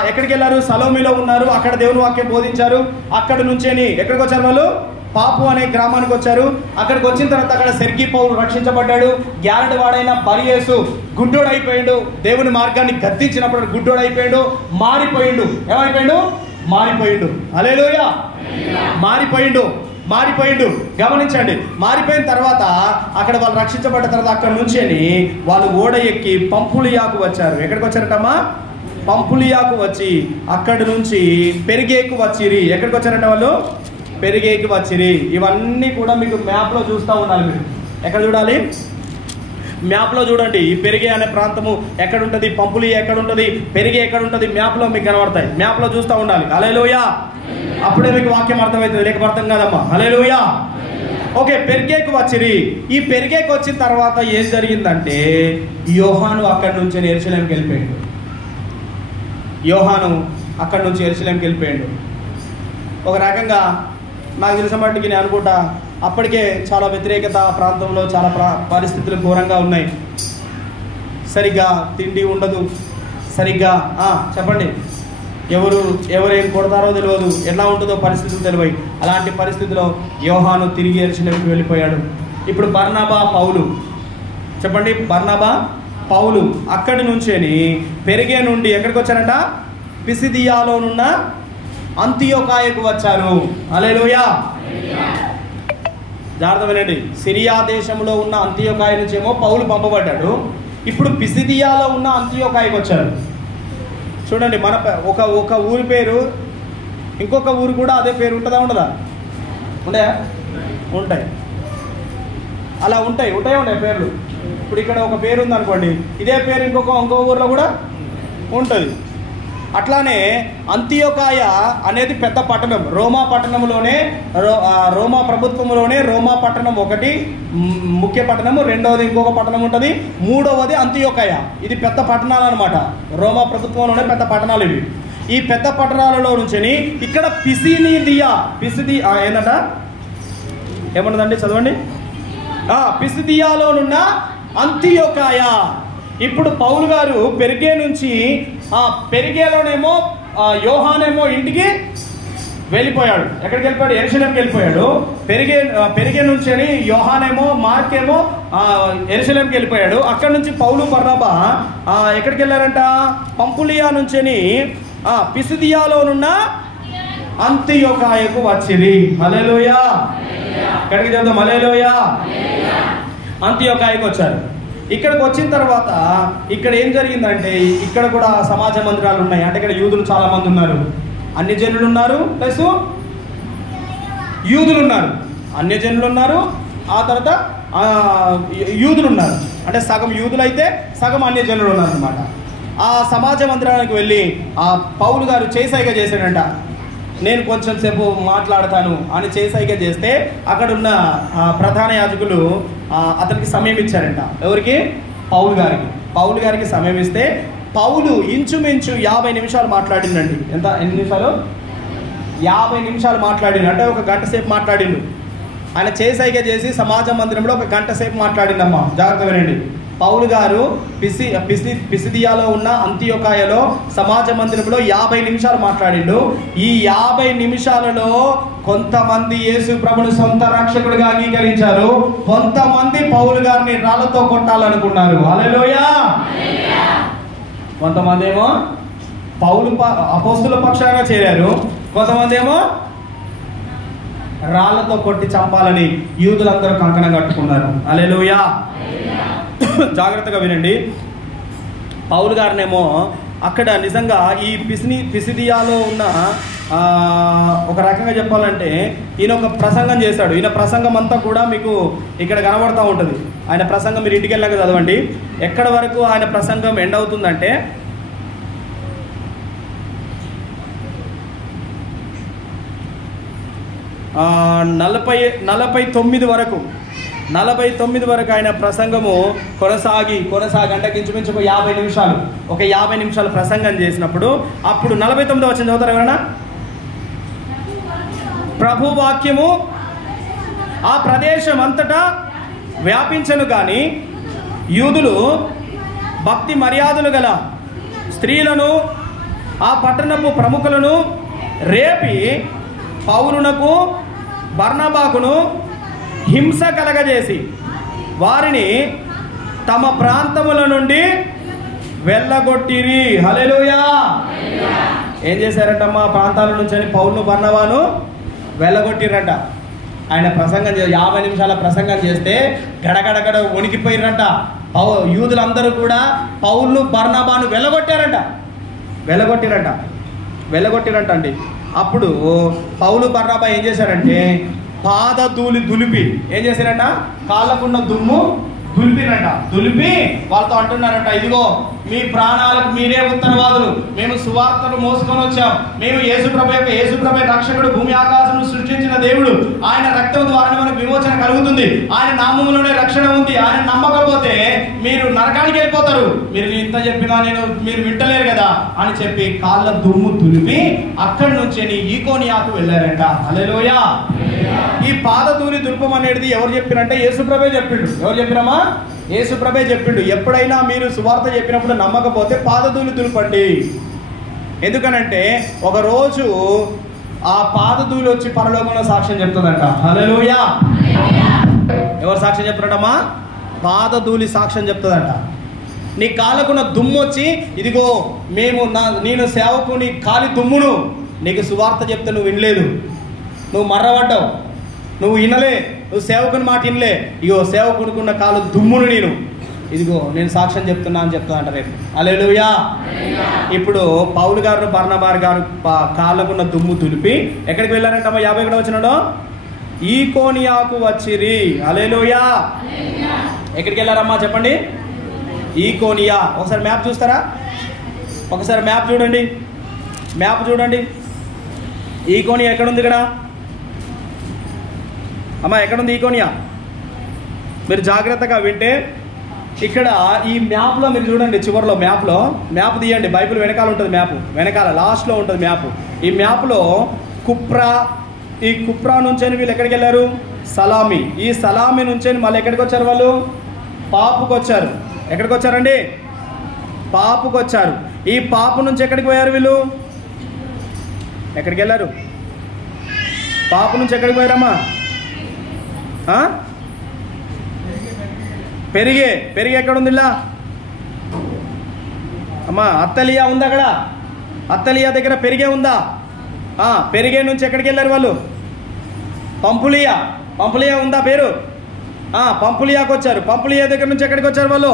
ఎక్కడికి వెళ్ళారు? సలోమిలో ఉన్నారు. అక్కడ దేవుని వాక్యం బోధించారు. అక్కడ నుంచేని ఎక్కడికి వచ్చారు? వాళ్ళు పాపు అనే గ్రామానికి వచ్చారు. అక్కడికి వచ్చిన తర్వాత అక్కడ సెర్గీ పౌలు రక్షించబడ్డాడు. గ్యారెంటీ వాడైన బర్యేసు గుడ్డోడు అయిపోయాడు. దేవుని మార్గాన్ని గద్దించినప్పుడు గుడ్డోడు అయిపోయాడు, మారిపోయిండు. ఏమైపోయాడు? మారిపోయిండు. హల్లెలూయా. మారిపోయిండు. గమనించండి. మారిపోయిన తర్వాత అక్కడ వాళ్ళు రక్షించబడ్డ తర్వాత అక్కడ నుంచేని వాళ్ళు ఓడ ఎక్కి పంపులియాకు వచ్చారు. ఎక్కడికి వచ్చారటమ్మా? పంపులియాకు వచ్చి అక్కడి నుంచి పెర్గేకు వచ్చిరి. ఎక్కడికి వచ్చారంట వాళ్ళు? పెర్గేకు వచ్చిరి. ఇవన్నీ కూడా మీకు మ్యాప్లో చూస్తూ ఉండాలి. మీరు ఎక్కడ చూడాలి? మ్యాప్లో చూడండి. ఈ పెరిగే అనే ప్రాంతము ఎక్కడ ఉంటుంది, పంపులి ఎక్కడ ఉంటుంది, పెరిగే ఎక్కడ ఉంటుంది, మ్యాప్లో మీకు కనబడతాయి. మ్యాప్లో చూస్తూ ఉండాలి. హల్లెలూయా. అప్పుడే మీకు వాక్యం అర్థమవుతుంది, లేక అర్థం కాదమ్మా. హల్లెలూయా. ఓకే, పెర్గేకు వచ్చిరి. ఈ పెర్గేకు వచ్చిన తర్వాత ఏం జరిగిందంటే యోహాను అక్కడి నుంచి యెరూషలేముకి వెళ్ళిపోయాడు. ఒక రకంగా నాకు తెలిసిన మట్టుకి నేను అనుకుంటా అప్పటికే చాలా వ్యతిరేకత ప్రాంతంలో, చాలా పరిస్థితులు ఘోరంగా ఉన్నాయి. సరిగ్గా తిండి ఉండదు, సరిగ్గా చెప్పండి, ఎవరేం కొడతారో తెలియదు, ఎలా ఉంటుందో పరిస్థితులు తెలియదు. అలాంటి పరిస్థితిలో యోహాను తిరిగి యెరూషలేముకి వెళ్ళిపోయాడు. ఇప్పుడు బర్నబా, పౌలు, చెప్పండి, బర్నబా, పౌలు అక్కడి నుంచేని పెరిగే నుండి ఎక్కడికి వచ్చారంట? పిసిదియాలోనున్న అంతియోకాయకు వచ్చారు. హల్లెలూయా. జాగ్రత్త వినండి. సిరియా దేశంలో ఉన్న అంతియోకాయ నుంచేమో పౌలు పంపబడ్డాడు. ఇప్పుడు పిసిదియాలో ఉన్న అంతియోకాయకు వచ్చారు. చూడండి, మన ఒక ఊరి పేరు ఇంకొక ఊరు కూడా అదే పేరు ఉంటుందా? ఉండదా? ఉంటాయి. అలా ఉంటాయి పేర్లు. ఇప్పుడు ఇక్కడ ఒక పేరు ఉంది అనుకోండి, ఇదే పేరు ఇంకో ఊర్లో కూడా ఉంటుంది. అట్లానే అంతియోకాయ అనేది పెద్ద పట్టణం. రోమా పట్టణంలోనే, రోమా ప్రభుత్వంలోనే రోమా పట్టణం ఒకటి ముఖ్య పట్టణము, రెండవది ఇంకొక పట్టణం ఉంటుంది, మూడవది అంతియోకాయ. ఇది పెద్ద పట్టణాలు అనమాట. రోమా ప్రభుత్వంలోనే పెద్ద పట్టణాలు ఇవి. ఈ పెద్ద పట్టణాలలో నుంచి ఇక్కడ పిసిది ఏంటంట? ఏమన్నదండి చదవండి. పిసిదియాలోనున్న అంతియోకాయ. ఇప్పుడు పౌలు గారు పెరిగే నుంచి పెరిగేలోనేమో యోహానేమో ఇంటికి వెళ్ళిపోయాడు. ఎక్కడికి వెళ్ళిపోయాడు? యెరూషలేంకి వెళ్ళిపోయాడు. పెరిగే నుంచి అని యోహానేమో మార్కేమో యెరూషలేంకి వెళ్ళిపోయాడు. అక్కడ నుంచి పౌలు బర్నబా ఎక్కడికి వెళ్ళారంట? పంపులియా నుంచి పిసిదియాలోనున్న అంతియోకాయకు వచ్చిరి. హల్లెలూయా. ఎక్కడికి చెప్తాం? హల్లెలూయా. అంతియోకాయకు వచ్చారు. ఇక్కడికి వచ్చిన తర్వాత ఇక్కడ ఏం జరిగిందంటే ఇక్కడ కూడా సమాజ మందిరాలు ఉన్నాయి. అంటే ఇక్కడ యూదులు చాలా మంది ఉన్నారు, అన్యజనులు ఉన్నారు, ప్లస్ యూదులు ఉన్నారు. అన్యజనులు ఉన్నారు, ఆ తర్వాత యూదులు ఉన్నారు. అంటే సగం యూదులు అయితే సగం అన్యజనులు ఉన్నారు అనమాట. ఆ సమాజ మందిరానికి వెళ్ళి ఆ పౌలు గారు చేసైగా చేశాడంట, నేను కొంచెం సేపు మాట్లాడతాను అని చేసైగా చేస్తే అక్కడ ఉన్న ప్రధాన యాజకులు అతనికి సమయం ఇచ్చారంట. ఎవరికి? పౌలు గారికి సమయం ఇస్తే పౌలు ఇంచుమించు 50 నిమిషాలు మాట్లాడిందండి. ఎన్ని నిమిషాలు? 50 నిమిషాలు మాట్లాడిండు. అంటే 1 గంట సేపు మాట్లాడిండు. ఆయన చేసైగా చేసి సమాజ మందిరంలో 1 గంట సేపు మాట్లాడిందమ్మా. జాగ్రత్త వినండి. పౌలు గారు పిసిదియాలో ఉన్న అంతియోకాయలో సమాజ మందిరంలో 50 నిమిషాలు మాట్లాడిండు. ఈ 50 నిమిషాలలో కొంతమంది యేసు ప్రభుని సొంత రక్షకుడిగా అంగీకరించారు, కొంతమంది పౌలు గారిని రాళ్లతో కొట్టాలనుకున్నారు. హల్లెలూయా. కొంతమంది ఏమో పౌలు అపోస్తుల పక్షంగా చేరారు, కొంతమంది ఏమో రాళ్లతో కొట్టి చంపాలని యూదులందరూ కంకణం కట్టుకున్నారు. హల్లెలూయా. జాగ్రత్తగా వినండి. పౌలు గారినేమో అక్కడ నిజంగా ఈ పిసిదియాలో ఉన్న ఒక రకంగా చెప్పాలంటే ఈయన ఒక ప్రసంగం చేశాడు. ఈయన ప్రసంగం అంతా కూడా మీకు ఇక్కడ కనబడుతూ ఉంటుంది. ఆయన ప్రసంగం మీరు ఇంటికి వెళ్ళాక చదవండి. ఎక్కడ వరకు ఆయన ప్రసంగం ఎండ్ అవుతుందంటే 49 వరకు 49 వరకు ఆయన ప్రసంగము కొనసాగి అంటే ఇంచుమించు 50 నిమిషాలు, ఒక 50 నిమిషాలు ప్రసంగం చేసినప్పుడు అప్పుడు 49 వచనం చదువుతారు ఎవరైనా? ప్రభు వాక్యము ఆ ప్రదేశం అంతటా వ్యాపించను గాని యూదులు భక్తి మర్యాదలు గల స్త్రీలను ఆ పట్టణపు ప్రముఖులను రేపి పౌలునకు బర్నబాకును హింస కలగజేసి వారిని తమ ప్రాంతముల నుండి వెళ్ళగొట్టిరి. హల్లెలూయా. ఏం చేశారంటమ్మా? ప్రాంతాల నుంచి అని పౌలును బర్నబాను వెళ్ళగొట్టిరంట. ఆయన ప్రసంగం 50 నిమిషాల ప్రసంగం చేస్తే గడగడగడ వణికిపోయిరంట. యూదులందరూ కూడా పౌలును బర్నబాను వెళ్ళగొట్టిరంట అండి. అప్పుడు పౌలు బర్నబా ఏం చేశారంటే పాదధూళి దులిపి ఏం చేశారంట? కాళ్ళకున్న దుమ్ము దులిపి వాళ్ళతో అంటున్నారంట, ఇదిగో మీ ప్రాణాలకు మీరే ఉత్తరవాదులు, మేము సువార్తను మోసుకొని వచ్చాం, మేము యేసుప్రభు రక్షకుడు, భూమి ఆకాశం సృష్టించిన దేవుడు, ఆయన రక్తం ద్వారా మనకు విమోచన కలుగుతుంది, ఆయన నామములోనే రక్షణ ఉంది, ఆయన నమ్మకపోతే మీరు నరకానికి వెళ్ళిపోతారు, మీరు ఇంత చెప్పినా మీరు వింటలేరు కదా అని చెప్పి కాళ్ళ దుమ్ము దులిపి అక్కడి నుంచి ఈకోనియాకు వెళ్ళారంట. హల్లెలూయా. ఈ పాదధూళి దుర్పం అనేది ఎవరు చెప్పినంటే యేసుప్రభే చెప్పిండు. ఎవరు చెప్పినమా? యేసుప్రభే చెప్పిండు. ఎప్పుడైనా మీరు సువార్త చెప్పినప్పుడు నమ్మకపోతే పాదధూళి దులపండి. ఎందుకనంటే ఒకరోజు ఆ పాదధూళి వచ్చి పరలోకంలో సాక్ష్యం చెప్తుందంట. హల్లెలూయా. ఎవరు సాక్ష్యం చెప్తారటమ్మా? పాదధూళి సాక్ష్యం చెప్తుందంట. నీ కాళ్ళకున్న దుమ్ము వచ్చి, ఇదిగో నేను సేవకుని కాలి దుమ్మును, నీకు సువార్త చెప్తే నువ్వు వినలేదు, నువ్వు మర్రబడ్డావు, నువ్వు వినలే, నువ్వు సేవకుని మాట వినలే, ఇగో సేవకుడుకున్న కాలు దుమ్మును ఇదిగో నేను సాక్ష్యం చెప్తున్నా అని చెప్తానంట రేపు. హల్లెలూయా. ఇప్పుడు పౌలు గారు బర్నబార్ గారు కాళ్ళకున్న దుమ్ము దులిపి ఎక్కడికి వెళ్ళారంటమ్మా? 50 వచ్చినాడు ఈకోనియాకు వచ్చిరి. హల్లెలూయా. ఎక్కడికి వెళ్ళారమ్మా చెప్పండి? ఈకోనియా. ఒకసారి మ్యాప్ చూస్తారా? ఒకసారి మ్యాప్ చూడండి. ఈకోనియా ఎక్కడుంది? ఇక్కడ అమ్మా ఎక్కడుంది ఈకోనియా? మీరు జాగ్రత్తగా వింటే ఇక్కడ ఈ మ్యాప్లో మీరు చూడండి, చివరిలో మ్యాప్ తీయండి. బైబిల్ వెనకాల ఉంటుంది, మ్యాప్ వెనకాల లాస్ట్లో ఉంటుంది మ్యాప్. ఈ మ్యాప్లో కుప్రా నుంచి వీళ్ళు ఎక్కడికి వెళ్ళారు? సలామి. ఈ సలామి నుంచి మళ్ళీ ఎక్కడికి వచ్చారు వాళ్ళు? పాపుకు వచ్చారు. ఎక్కడికి వచ్చారండి? పాపుకు వచ్చారు. ఈ పాపు నుంచి ఎక్కడికి పోయారు వీళ్ళు? ఎక్కడికి వెళ్ళారు? పాపు నుంచి ఎక్కడికి పోయారమ్మా? పెరిగే. పెరిగే ఎక్కడ ఉంది? ఇలా అమ్మా అత్తలియా ఉందా అక్కడ? అత్తలియా దగ్గర పెరిగే ఉందా? పెరిగే నుంచి ఎక్కడికి వెళ్ళారు వాళ్ళు? పంపులియా. పంపులియా ఉందా పేరు? పంపులియాకు వచ్చారు. పంపులియా దగ్గర నుంచి ఎక్కడికి వచ్చారు వాళ్ళు?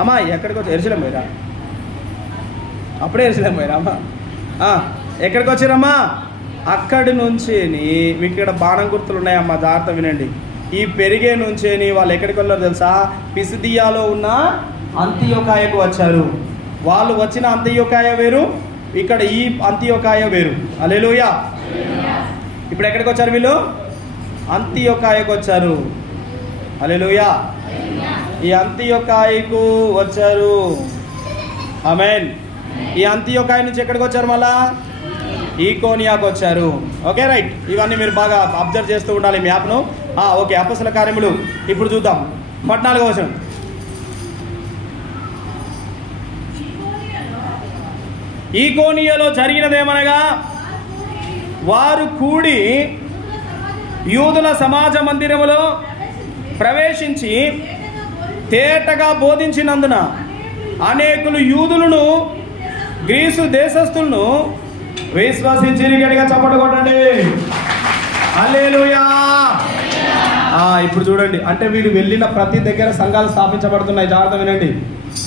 అమ్మా ఎక్కడికి వచ్చారు? ఎరుసలేం పోయారా? అప్పుడే ఎరుసలేం పోయారా అమ్మా? ఎక్కడికి వచ్చారమ్మా? అక్కడి నుంచి మీకు ఇక్కడ బాణం గుర్తులు ఉన్నాయమ్మా, జాగ్రత్త వినండి. ఈ పెరిగే నుంచేని వాళ్ళు ఎక్కడికి వెళ్ళారు తెలుసా? పిసిదియాలో ఉన్న అంతియోకాయకు వచ్చారు. వాళ్ళు వచ్చిన అంతియోకాయ వేరు, ఇక్కడ ఈ అంతియోకాయ వేరు. హల్లెలూయా. ఇప్పుడు ఎక్కడికి వచ్చారు వీళ్ళు? అంతియోకాయకు వచ్చారు. హల్లెలూయా. ఈ అంతియోకాయకు వచ్చారు. ఆమేన్. ఈ అంతియోకాయ నుంచి ఎక్కడికి వచ్చారు? మళ్ళా ఈకోనియాకు వచ్చారు. Okay right. ఇవన్నీ మీరు బాగా అబ్జర్వ్ చేస్తూ ఉండాలి మ్యాప్ను. ఓకే. అపొస్తలుల కార్యములు ఇప్పుడు చూద్దాం. 14వ వచనం. ఈకోనియాలో జరిగినదేమనగా వారు కూడి యూదుల సమాజ మందిరములో ప్రవేశించి తేటగా బోధించినందున అనేకులు యూదులను గ్రీసు దేశస్థులను విశ్వసించి గట్టిగా చప్పట్లు కొట్టండి. హల్లెలూయా. ఇప్పుడు చూడండి, అంటే వీరు వెళ్ళిన ప్రతి దగ్గర సంఘాలు స్థాపించబడుతున్నాయి. జాగ్రత్త వినండి.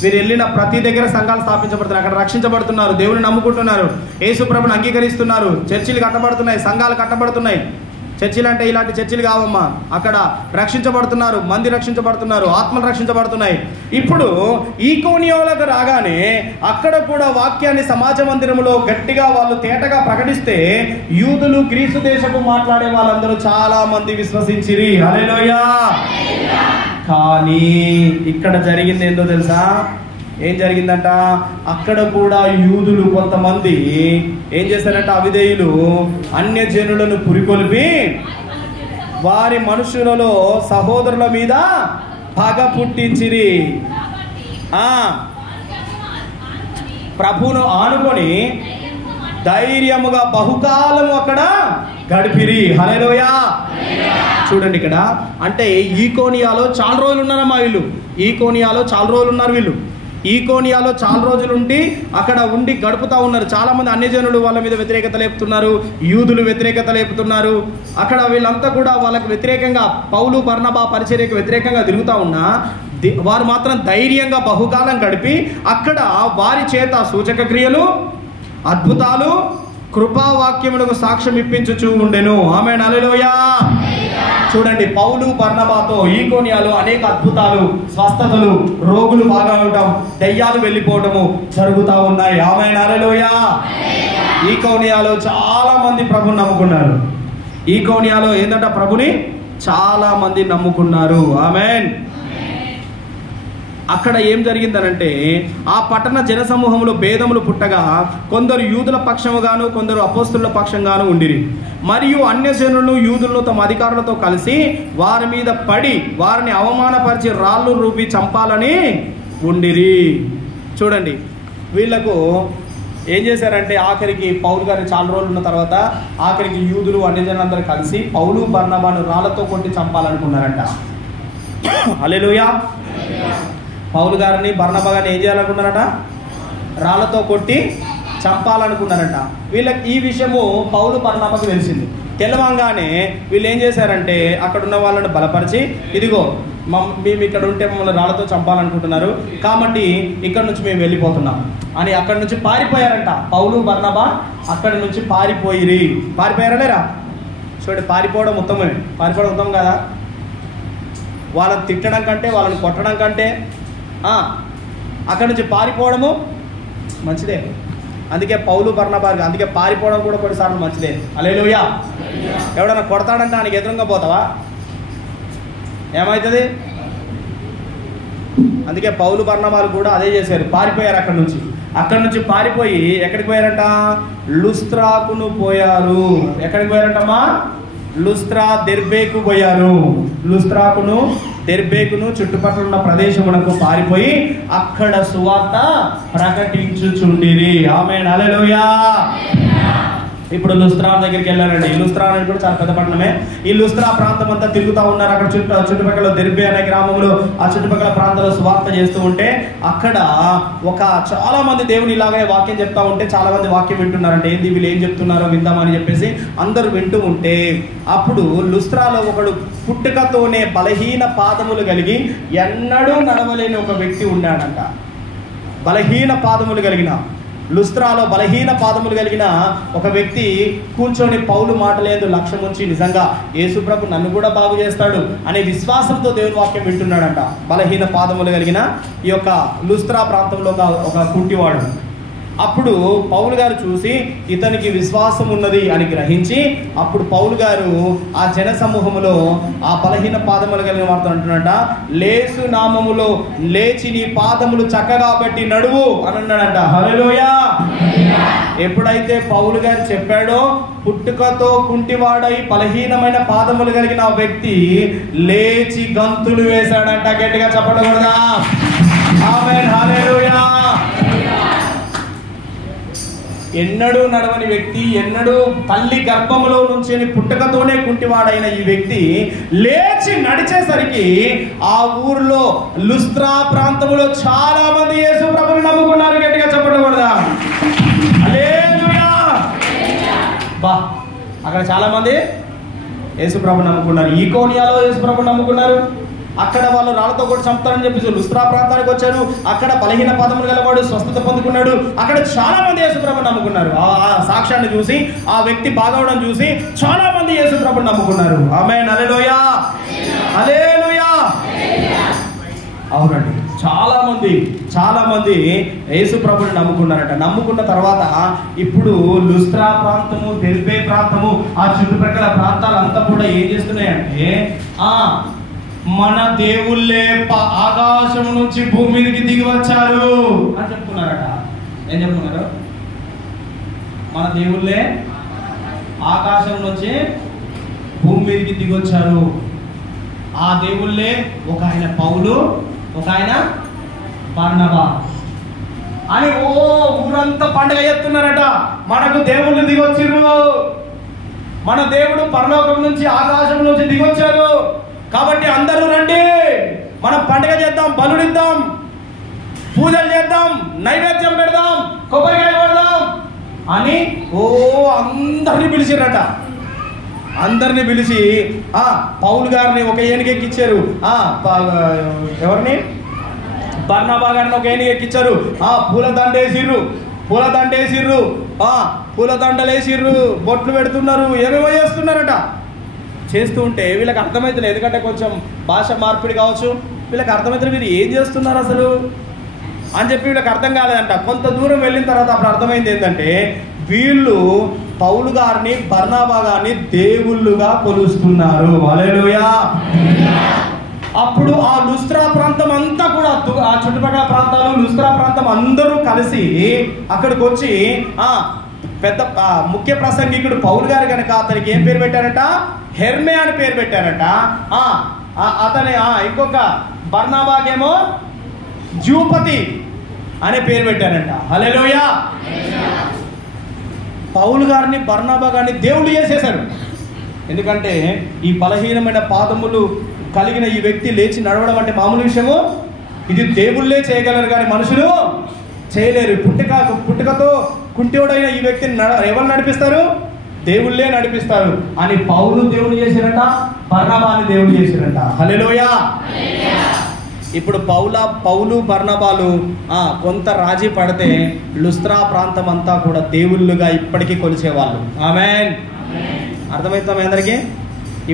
వీరు వెళ్ళిన ప్రతి దగ్గర సంఘాలు స్థాపించబడుతున్నాయి. అక్కడ రక్షించబడుతున్నారు, దేవుని నమ్ముకుంటున్నారు, యేసు ప్రభుని అంగీకరిస్తున్నారు, చర్చిలు కట్టబడుతున్నాయి, సంఘాలు కట్టబడుతున్నాయి. చర్చిలు అంటే ఇలాంటి చర్చిలు కావమ్మా. అక్కడ రక్షించబడుతున్నారు, మంది రక్షించబడుతున్నారు, ఆత్మలు రక్షించబడుతున్నాయి. ఇప్పుడు ఈకోనియోలకు రాగానే అక్కడ కూడా వాక్యాన్ని సమాజ మందిరంలో గట్టిగా వాళ్ళు తేటగా ప్రకటిస్తే యూదులు గ్రీసు దేశపు మాట్లాడే వాళ్ళందరూ చాలా మంది విశ్వసించిరి. హల్లెలూయా. కానీ ఇక్కడ జరిగింది ఏందో తెలుసా? ఏం జరిగిందంట? అక్కడ కూడా యూదులు కొంతమంది ఏం చేశారంట? అవిధేయులు అన్యజనులను పురికొల్పి వారి మనుషులలో సహోదరుల మీద పగ పుట్టించిరి. ప్రభువును ఆనుకొని ధైర్యముగా బహుకాలము అక్కడ గడిపిరి. హల్లెలూయా. చూడండి ఇక్కడ, అంటే ఈకోనియాలో చాలా రోజులు ఉన్నారమ్మా వీళ్ళు. ఈకోనియాలో చాలా రోజులు ఉన్నారు వీళ్ళు. ఈకోనియాలో చాలా రోజులు ఉండి అక్కడ ఉండి గడుపుతూ ఉన్నారు. చాలా మంది అన్యజనులు వాళ్ళ మీద వ్యతిరేకత లేపుతున్నారు, యూదులు వ్యతిరేకత లేపుతున్నారు. అక్కడ వీళ్ళంతా కూడా వాళ్ళకి వ్యతిరేకంగా పౌలు బర్నబా పరిచర్యకు వ్యతిరేకంగా తిరుగుతూ ఉన్నా వారు మాత్రం ధైర్యంగా బహుకాలం గడిపి అక్కడ వారి చేత సూచక క్రియలు, అద్భుతాలు, కృపావాక్యములకు సాక్ష్యం ఇప్పించుచూ ఉండెను. ఆమేన్. హల్లెలూయా. చూడండి, పౌలు బర్నబాతో ఈకోనియాలో అనేక అద్భుతాలు, స్వస్థతలు, రోగులు బాగా అవటం, దయ్యాలు వెళ్ళిపోవటము జరుగుతూ ఉన్నాయి. ఆమేన్. హల్లెలూయా. ఈకోనియాలో చాలా మంది ప్రభుని నమ్ముకున్నారు. ఈకోనియాలో ఏంటంటే ప్రభుని చాలా మంది నమ్ముకున్నారు. ఆమేన్. అక్కడ ఏం జరిగిందనంటే ఆ పట్టణ జనసమూహంలో భేదములు పుట్టగా కొందరు యూదుల పక్షముగాను కొందరు అపోస్తుల పక్షంగాను ఉండిరి. మరియు అన్యజనులను యూదులను తమ అధికారులతో కలిసి వారి మీద పడి వారిని అవమానపరిచి రాళ్ళు రూపి చంపాలని ఉండిరి. చూడండి, వీళ్లకు ఏం చేశారంటే ఆఖరికి పౌలు గారిని చాలా రోజులు ఉన్న తర్వాత ఆఖరికి యూదులు అన్యజనులందరూ కలిసి పౌలు బర్నబాను రాళ్లతో కొట్టి చంపాలనుకున్నారంట. హల్లెలూయా. పౌలు గారిని బర్నబా గారిని ఏం చేయాలనుకున్నారట? రాళ్లతో కొట్టి చంపాలనుకున్నారంట. వీళ్ళకి ఈ విషయము పౌలు బర్నబాకు తెలిసింది. తెలవంగానే వీళ్ళు ఏం చేశారంటే అక్కడున్న వాళ్ళని బలపరిచి, ఇదిగో మేము ఇక్కడ ఉంటే మమ్మల్ని రాళ్లతో చంపాలనుకుంటున్నారు కాబట్టి ఇక్కడ నుంచి మేము వెళ్ళిపోతున్నాం అని అక్కడి నుంచి పారిపోయారంట. పౌలు బర్నబా అక్కడి నుంచి పారిపోయారా లేరా? చూడండి, పారిపోవడం ఉత్తమమే. పారిపోవడం ఉత్తమం కదా? వాళ్ళని తిట్టడం కంటే, వాళ్ళని కొట్టడం కంటే అక్కడి నుంచి పారిపోవడము మంచిదే. అందుకే పౌలు బర్నబా, అందుకే పారిపోవడం కూడా కొన్నిసార్లు మంచిదే. హల్లెలూయా. ఎవడన్నా కొడతాడంటే ఆయనకి ఎదురుగా పోతావా? ఏమవుతుంది? అందుకే పౌలు బర్నబాలు కూడా అదే చేశారు, పారిపోయారు. అక్కడి నుంచి పారిపోయి ఎక్కడికి పోయారంట? లుస్త్రాకును పోయారు. ఎక్కడికి పోయారంటమ్మా? లుస్త్రా దెర్బేకు పోయారు. లుస్త్రాకును దెర్బేకును చుట్టుపక్కల ఉన్న ప్రదేశమునకు పారిపోయి అక్కడ సువార్త ప్రకటించుచుండిరి. ఆమేన్, హల్లెలూయా. ఇప్పుడు లుస్త్రా దగ్గరికి వెళ్ళారండి. ఈ లుస్త్రా అనేది కూడా చాలా పెద్ద పట్టణమే. ఈ లుస్త్రా ప్రాంతం అంతా తిరుగుతూ ఉన్నారు. అక్కడ చుట్టుపక్కల దెర్బే అనే గ్రామంలో ఆ చుట్టుపక్కల ప్రాంతాల్లో సువార్త చేస్తూ ఉంటే అక్కడ చాలా మంది దేవుని ఇలాగే వాక్యం చెప్తా ఉంటే చాలా మంది వాక్యం వింటున్నారంటే ఏంది వీళ్ళు ఏం చెప్తున్నారో విందామని చెప్పేసి అందరూ వింటూ ఉంటే అప్పుడు లుస్త్రాలో ఒకడు పుట్టుకతోనే బలహీన పాదములు కలిగి ఎన్నడూ నడవలేని ఒక వ్యక్తి ఉన్నాడంట. బలహీన పాదములు కలిగిన లుస్త్రాలో బలహీన పాదములు కలిగిన ఒక వ్యక్తి కూర్చొని పౌలు మాటలేదు లక్ష్యం ఉంచి నిజంగా యేసుప్రభు నన్ను కూడా బాగు చేస్తాడు అనే విశ్వాసంతో దేవుని వాక్యం వింటున్నాడంట. బలహీన పాదములు కలిగిన ఈ యొక్క లుస్త్రా ప్రాంతంలో ఒక కుంటివాడు. అప్పుడు పౌలు గారు చూసి ఇతనికి విశ్వాసం ఉన్నది అని గ్రహించి అప్పుడు పౌలు గారు ఆ జన సమూహములో ఆ బలహీన పాదములు కలిగిన వారితో అంటున్నట, లేసు నామములో లేచి నీ పాదములు చక్కగా పెట్టి నడువు అని అన్నాడంట. హల్లెలూయా. ఎప్పుడైతే పౌలు గారు చెప్పాడో పుట్టుకతో కుంటివాడై బలహీనమైన పాదములు కలిగిన ఆ వ్యక్తి లేచి గంతులు వేశాడంట. గట్టిగా చెప్పకూడదా? ఆమేన్, హల్లెలూయా. ఎన్నడూ నడవని వ్యక్తి, ఎన్నడూ తల్లి గర్భములో నుంచి పుట్టుకతోనే కుంటివాడైన ఈ వ్యక్తి లేచి నడిచేసరికి ఆ ఊర్లో లుస్త్రా ప్రాంతంలో చాలా మంది యేసు ప్రభువుని నమ్ముకున్నారు. గట్టిగా చెప్పకూడదా? హల్లెలూయా. బా, అక్కడ చాలా మంది యేసు ప్రభువుని నమ్ముకున్నారు. ఈకోనియాలో యేసు ప్రభువుని నమ్ముకున్నారు. అక్కడ వాళ్ళు రాళ్ళతో కూడా చంపుతారని చెప్పేసి లుస్త్రా ప్రాంతానికి వచ్చారు. అక్కడ బలహీన పాదములు గలవాడు స్వస్థత పొందుకున్నాడు. అక్కడ చాలా మంది యేసుప్రభుని నమ్ముకున్నారు. ఆ సాక్ష్యాన్ని చూసి ఆ వ్యక్తి బాగవడం చూసి చాలా మంది యేసుప్రభుని నమ్ముకున్నారు. ఆమేన్, హల్లెలూయా, హల్లెలూయా. అవునండి, చాలా మంది యేసుప్రభుని నమ్ముకున్నారట. నమ్ముకున్న తర్వాత ఇప్పుడు లుస్త్రా ప్రాంతము, దెర్బే ప్రాంతము, ఆ చుట్టుపక్కల ప్రాంతాలంతా కూడా ఏం చేస్తున్నాయంటే మన దేవుళ్ళే ఆకాశం నుంచి భూమి మీదకి దిగి వచ్చారు అని చెప్తున్నారట. ఏం చెప్తున్నారు? మన దేవుళ్ళే ఆకాశం నుంచి భూమి మీదకి దిగి వచ్చారు. ఆ దేవుళ్ళే ఒక ఆయన పౌలు, ఒక ఆయన బర్నబా అని ఊరంతా పండుగ చేస్తున్నారట. మనకు దేవుళ్ళు దిగొచ్చిర్రు, మన దేవుడు పరలోకం నుంచి ఆకాశం నుంచి దిగొచ్చారు కాబట్టి అందరూ రండి, మనం పండుగ చేద్దాం, బలుడిద్దాం, పూజలు చేద్దాం, నైవేద్యం పెడదాం, కొబ్బరికాయలు పెడదాం అని అందరినీ పిలిచిర్రట. అందరినీ పిలిచి పౌలు గారిని ఒక ఏనుగెక్కిచ్చారు. ఎవరిని? బర్నబా గారిని ఒక ఏనుగెక్కిచ్చారు. పూలదండలేసిర్రు, బొట్లు పెడుతున్నారు, ఏమేమో చేస్తున్నారట. చేస్తూ ఉంటే వీళ్ళకి అర్థమవుతుంది, ఎందుకంటే కొంచెం భాష మార్పిడి కావచ్చు, వీళ్ళకి అర్థమవుతుంది మీరు ఏం చేస్తున్నారు అసలు అని చెప్పి వీళ్ళకి అర్థం కాలేదంట. కొంత దూరం వెళ్ళిన తర్వాత అప్పుడు అర్థమైంది ఏంటంటే వీళ్ళు పౌలు గారిని, బర్నబా గారిని దేవుళ్ళుగా కొలుస్తున్నారు. హల్లెలూయా. అప్పుడు ఆ లుస్త్రా ప్రాంతం అంతా కూడా, ఆ చుట్టుపక్కల ప్రాంతాలు, లుస్త్రా ప్రాంతం అందరూ కలిసి అక్కడికి వచ్చి పెద్ద ముఖ్య ప్రసంగికుడు పౌలు గారు కనుక అతనికి ఏం పేరు పెట్టారట? హెర్మే అని పేరు పెట్టారట. అతని ఇంకొక బర్నబాకేమో జూపతి అనే పేరు పెట్టారంట. హల్లెలూయా. పౌలు గారిని, బర్నబా గారిని దేవుళ్ళు చేసేశారు. ఎందుకంటే ఈ బలహీనమైన పాదములు కలిగిన ఈ వ్యక్తి లేచి నడవడం అంటే మామూలు విషయము. ఇది దేవుళ్ళే చేయగలరు కానీ మనుషులు చేయలేరు. పుట్టుకతో కుంటివాడైన ఈ వ్యక్తిని ఎవరు నడిపిస్తారు? దేవుళ్ళే నడిపిస్తారు అని పౌలు దేవుడు చేశారట, బర్నబాని దేవుడు చేశారట. హల్లెలూయా. ఇప్పుడు పౌలు బర్నబాలు కొంత రాజీ పడితే లుస్త్రా ప్రాంతం అంతా కూడా దేవుళ్ళుగా ఇప్పటికీ కొలిచేవాళ్ళు. ఆమేన్. అర్థమవుతాం అందరికీ?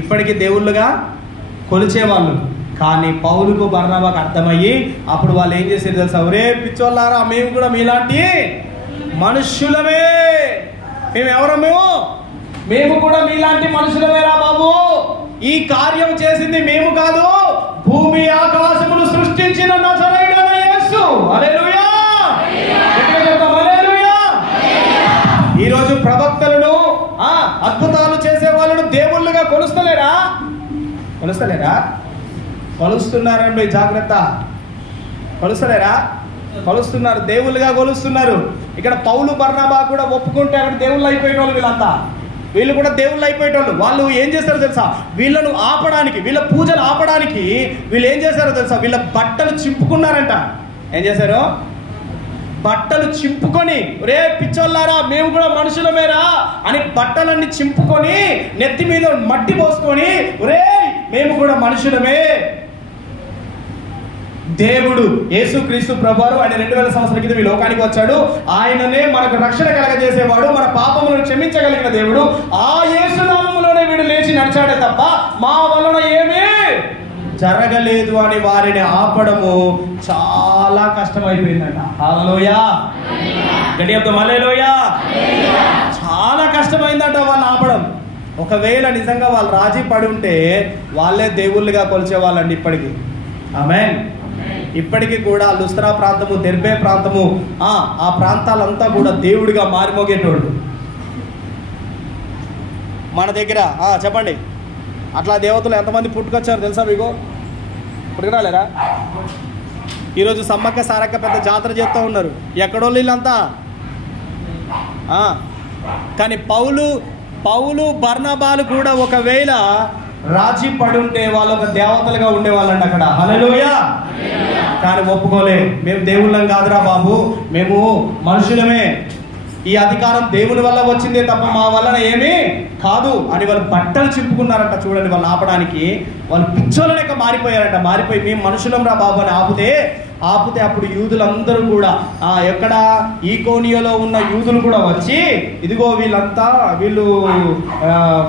ఇప్పటికీ దేవుళ్ళుగా కొలిచేవాళ్ళు. కానీ పౌలుకు, బర్నబాకు అర్థమయ్యి అప్పుడు వాళ్ళు ఏం చేశారు తెలుసా? ఒరే పిచ్చోళ్ళారా, మేము కూడా మీలాంటి మనుష్యులమే. మేము కూడా మీలాంటి మనుషులమేరా బాబు. ఈ కార్యం చేసింది మేము కాదు, భూమి ఆకాశములు సృష్టించిన నజరేయుడైన యేసు. హల్లెలూయా. హల్లెలూయా. ఈరోజు ప్రవక్తలను, అద్భుతాలు చేసే వాళ్ళను దేవుళ్ళుగా కొలుస్తలేరా? కొలుస్తున్నారండి, జాగ్రత్త. కొలుస్తలేరా? కొలుస్తున్నారు, దేవుళ్ళుగా కొలుస్తున్నారు. ఇక్కడ పౌలు బర్నబా కూడా ఒప్పుకుంటే అక్కడ దేవుళ్ళు అయిపోయేటోళ్ళు. వీళ్ళంతా వీళ్ళు కూడా దేవుళ్ళు అయిపోయేటోళ్ళు. వాళ్ళు ఏం చేస్తారో తెలుసా? వీళ్ళను ఆపడానికి, వీళ్ళ పూజలు ఆపడానికి వీళ్ళు ఏం చేశారో తెలుసా? వీళ్ళ బట్టలు చింపుకున్నారంట. ఏం చేశారు? బట్టలు చింపుకొని, రే పిచ్చోళ్ళారా మేము కూడా మనుషులమేరా అని బట్టలన్నీ చింపుకొని నెత్తి మీద మట్టి పోసుకొని, రే మేము కూడా మనుషులమే, దేవుడు యేసుక్రీస్తు ప్రభువారు ఆయన 2000 సంవత్సరాల క్రితం ఈ లోకానికి వచ్చాడు, ఆయననే మనకు రక్షణ కలగజేసేవాడు, మన పాపములను క్షమించగలిగిన దేవుడు, ఆ యేసు నామములోనే వీడు లేచి నడిచాడే తప్ప మా వలన ఏమీ జరగలేదు అని వారిని ఆపడము చాలా కష్టమైపోయిందంట. హల్లెలూయా, గట్టిగా చెప్తాం హల్లెలూయా. చాలా కష్టమైందంట వాళ్ళు ఆపడం. ఒకవేళ నిజంగా వాళ్ళు రాజీ పడి ఉంటే వాళ్ళే దేవుళ్ళుగా కొలిచే వాళ్ళండి ఇప్పటికీ. ఆమేన్. ఇప్పటికీ కూడా లుస్త్రా ప్రాంతము, దెర్బే ప్రాంతము, ఆ ప్రాంతాలంతా కూడా దేవుడిగా మారిమోగేటోడు. మన దగ్గర చెప్పండి, అట్లా దేవతలు ఎంతమంది పుట్టుకొచ్చారు తెలుసా మీకు? పుట్టుకురాలేరా? ఈరోజు సమ్మక్క సారక్క పెద్ద జాతర చేస్తూ ఉన్నారు. ఎక్కడోళ్ళు వీళ్ళంతా? కానీ పౌలు బర్నబాలు కూడా ఒకవేళ రాజీ పడి ఉంటే వాళ్ళు ఒక దేవతలుగా ఉండేవాళ్ళండి అక్కడ. హల్లెలూయా. కానీ ఒప్పుకోలే, మేము దేవుళ్ళం కాదురా బాబు, మేము మనుషులమే, ఈ అధికారం దేవుని వల్ల వచ్చిందే తప్ప మా వలన ఏమీ కాదు అని వాళ్ళు బట్టలు చింపుకున్నారంట. చూడండి, వాళ్ళు ఆపడానికి వాళ్ళు పిచ్చోళ్ళ లెక్క మారిపోయారంట. మారిపోయి మేము మనుషులం రా బాబు అని ఆపితే అప్పుడు యూదులందరూ కూడా ఎక్కడ ఈకోనియోలో ఉన్న యూదులు కూడా వచ్చి, ఇదిగో వీళ్ళు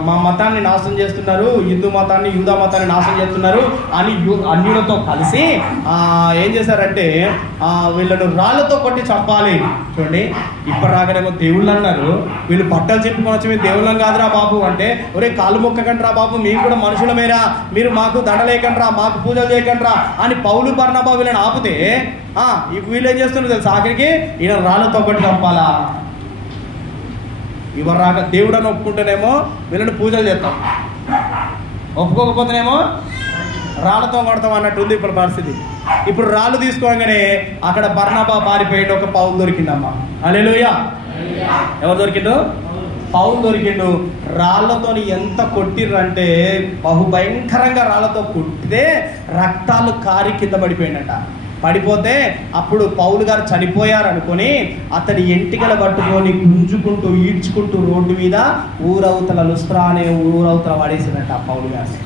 మా మతాన్ని నాశనం చేస్తున్నారు, హిందూ మతాన్ని, యూదా మతాన్ని నాశనం చేస్తున్నారు అని అన్యులతో కలిసి ఏం చేశారంటే వీళ్ళను రాళ్ళతో కొట్టి చంపాలి. చూడండి, ఇప్పుడు రాగానేమో దేవుళ్ళు అన్నారు, వీళ్ళు బట్టలు చెప్పుకొని వచ్చి మేము దేవుళ్ళం కాదురా బాబు అంటే, ఒరే కాళ్ళు మొక్కకండి రా బాబు, మేము కూడా మనుషులమేరా, మీరు మాకు దండలేకండి రా, మాకు పూజలు చేయకండి రా అని పౌలు బర్నబా వీళ్ళని ఆపితే వీళ్ళు ఏం చేస్తున్నారు తెలుసు? ఆఖరికి ఈయన రాళ్ళతో కొట్టి చంపాలా? ఎవరు రాక దేవుడు అని ఒప్పుకుంటేనేమో వీళ్ళని పూజలు చేస్తాం, ఒప్పుకోకపోతేనేమో రాళ్ళతో కొడతాం అన్నట్టుంది ఇప్పుడు పరిస్థితి. ఇప్పుడు రాళ్ళు తీసుకోగానే అక్కడ బర్నబా పారిపోయిండు, ఒక పౌలు దొరికిందమ్మా. హల్లెలూయా. ఎవరు దొరికిండు? పౌలు దొరికిండు. రాళ్లతో ఎంత కొట్టిర్రంటే బహుభయంకరంగా రాళ్లతో కొట్టితే రక్తాలు కారి కింద పడిపోయిందట. పడిపోతే అప్పుడు పౌలు గారు చనిపోయారు అనుకొని అతని ఎంటికలు పట్టుకొని గుంజుకుంటూ ఈడ్చుకుంటూ రోడ్డు మీద ఊరవతల లుస్త్రా అనే ఊరవతల పడేసిందట పౌలు గారిని.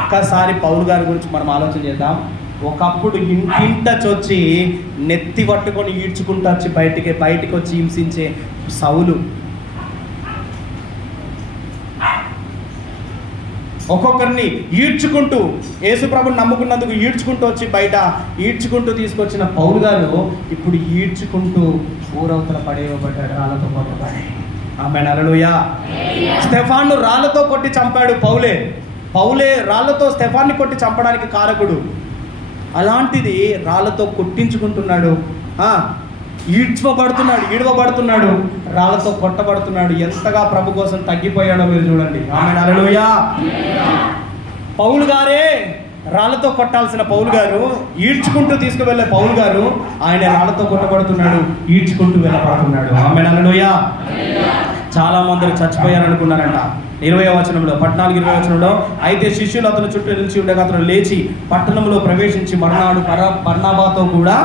ఒక్కసారి పౌలు గారి గురించి మనం ఆలోచన చేద్దాం. ఒకప్పుడు ఇంటింట చొచ్చి నెత్తి పట్టుకొని ఈడ్చుకుంటూ వచ్చి బయటికి వచ్చి హింసించే సౌలు, ఒక్కొక్కరిని ఈడ్చుకుంటూ యేసుప్రభుని నమ్ముకున్నందుకు ఈడ్చుకుంటూ వచ్చి బయట ఈడ్చుకుంటూ తీసుకొచ్చిన పౌలు గారు ఇప్పుడు ఈడ్చుకుంటూ ఊరవతల పడేయబడ్డాడు, రాళ్ళతో కొట్టబడి. ఆమేన్, హల్లెలూయా. స్టెఫాను రాళ్ళతో కొట్టి చంపాడు పౌలే రాళ్లతో స్టెఫాన్ని కొట్టి చంపడానికి కారకుడు. అలాంటిది రాళ్లతో కొట్టించుకుంటున్నాడు, ఈడ్వబడుతున్నాడు, రాళ్లతో కొట్టబడుతున్నాడు. ఎంతగా ప్రభు కోసం తగ్గిపోయాడో మీరు చూడండి. ఆమేన్, హల్లెలూయా. పౌలు గారే రాళ్లతో కొట్టాల్సిన పౌలు గారు, ఈడ్చుకుంటూ తీసుకువెళ్ళే పౌలు గారు, ఆయన రాళ్లతో కొట్టబడుతున్నాడు, ఈడ్చుకుంటూ వెళ్ళబడుతున్నాడు. ఆమేన్, హల్లెలూయా. చాలా మంది చచ్చిపోయారు అనుకున్నారంట. 20వ వచనంలో 14-20 వచనంలో, అయితే శిష్యులు అతను చుట్టూ నిలిచి ఉండగా అతను లేచి పట్టణంలో ప్రవేశించి మర్నాడు బర్నబాతో కూడా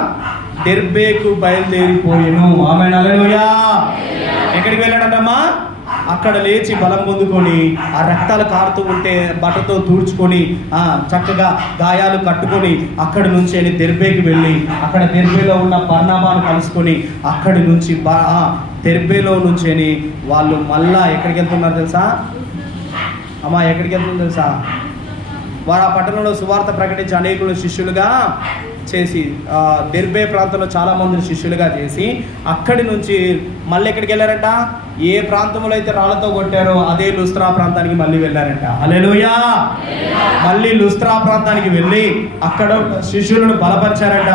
దెర్బేకు బయలుదేరిపోయాను. ఆమేన్, హల్లెలూయా. ఎక్కడికి వెళ్ళాడంటమ్మా? అక్కడ లేచి బలం పొందుకొని ఆ రక్తాలు కారుతూ ఉంటే బట్టతో తూడ్చుకొని చక్కగా గాయాలు కట్టుకొని అక్కడి నుంచి దెర్బేకి వెళ్ళి అక్కడ దెర్బేలో ఉన్న బర్నబాను కలుసుకొని అక్కడి నుంచి దెర్బేలో నుంచి వాళ్ళు మళ్ళా ఎక్కడికి వెళ్తున్నారు తెలుసా అమ్మా? ఎక్కడికి వెళ్తున్నారు తెలుసా? వారు ఆ పట్టణంలో సువార్త ప్రకటించి అనేకులు శిష్యులుగా చేసి దెర్బే ప్రాంతంలో చాలా మందిని శిష్యులుగా చేసి అక్కడి నుంచి మళ్ళీ ఎక్కడికి వెళ్ళారంట? ఏ ప్రాంతంలో అయితే రాళ్లతో కొట్టారో అదే లుస్త్రా ప్రాంతానికి మళ్ళీ వెళ్ళారంట. హల్లెలూయా. మళ్ళీ లుస్త్రా ప్రాంతానికి వెళ్ళి అక్కడ శిష్యులను బలపరిచారంట.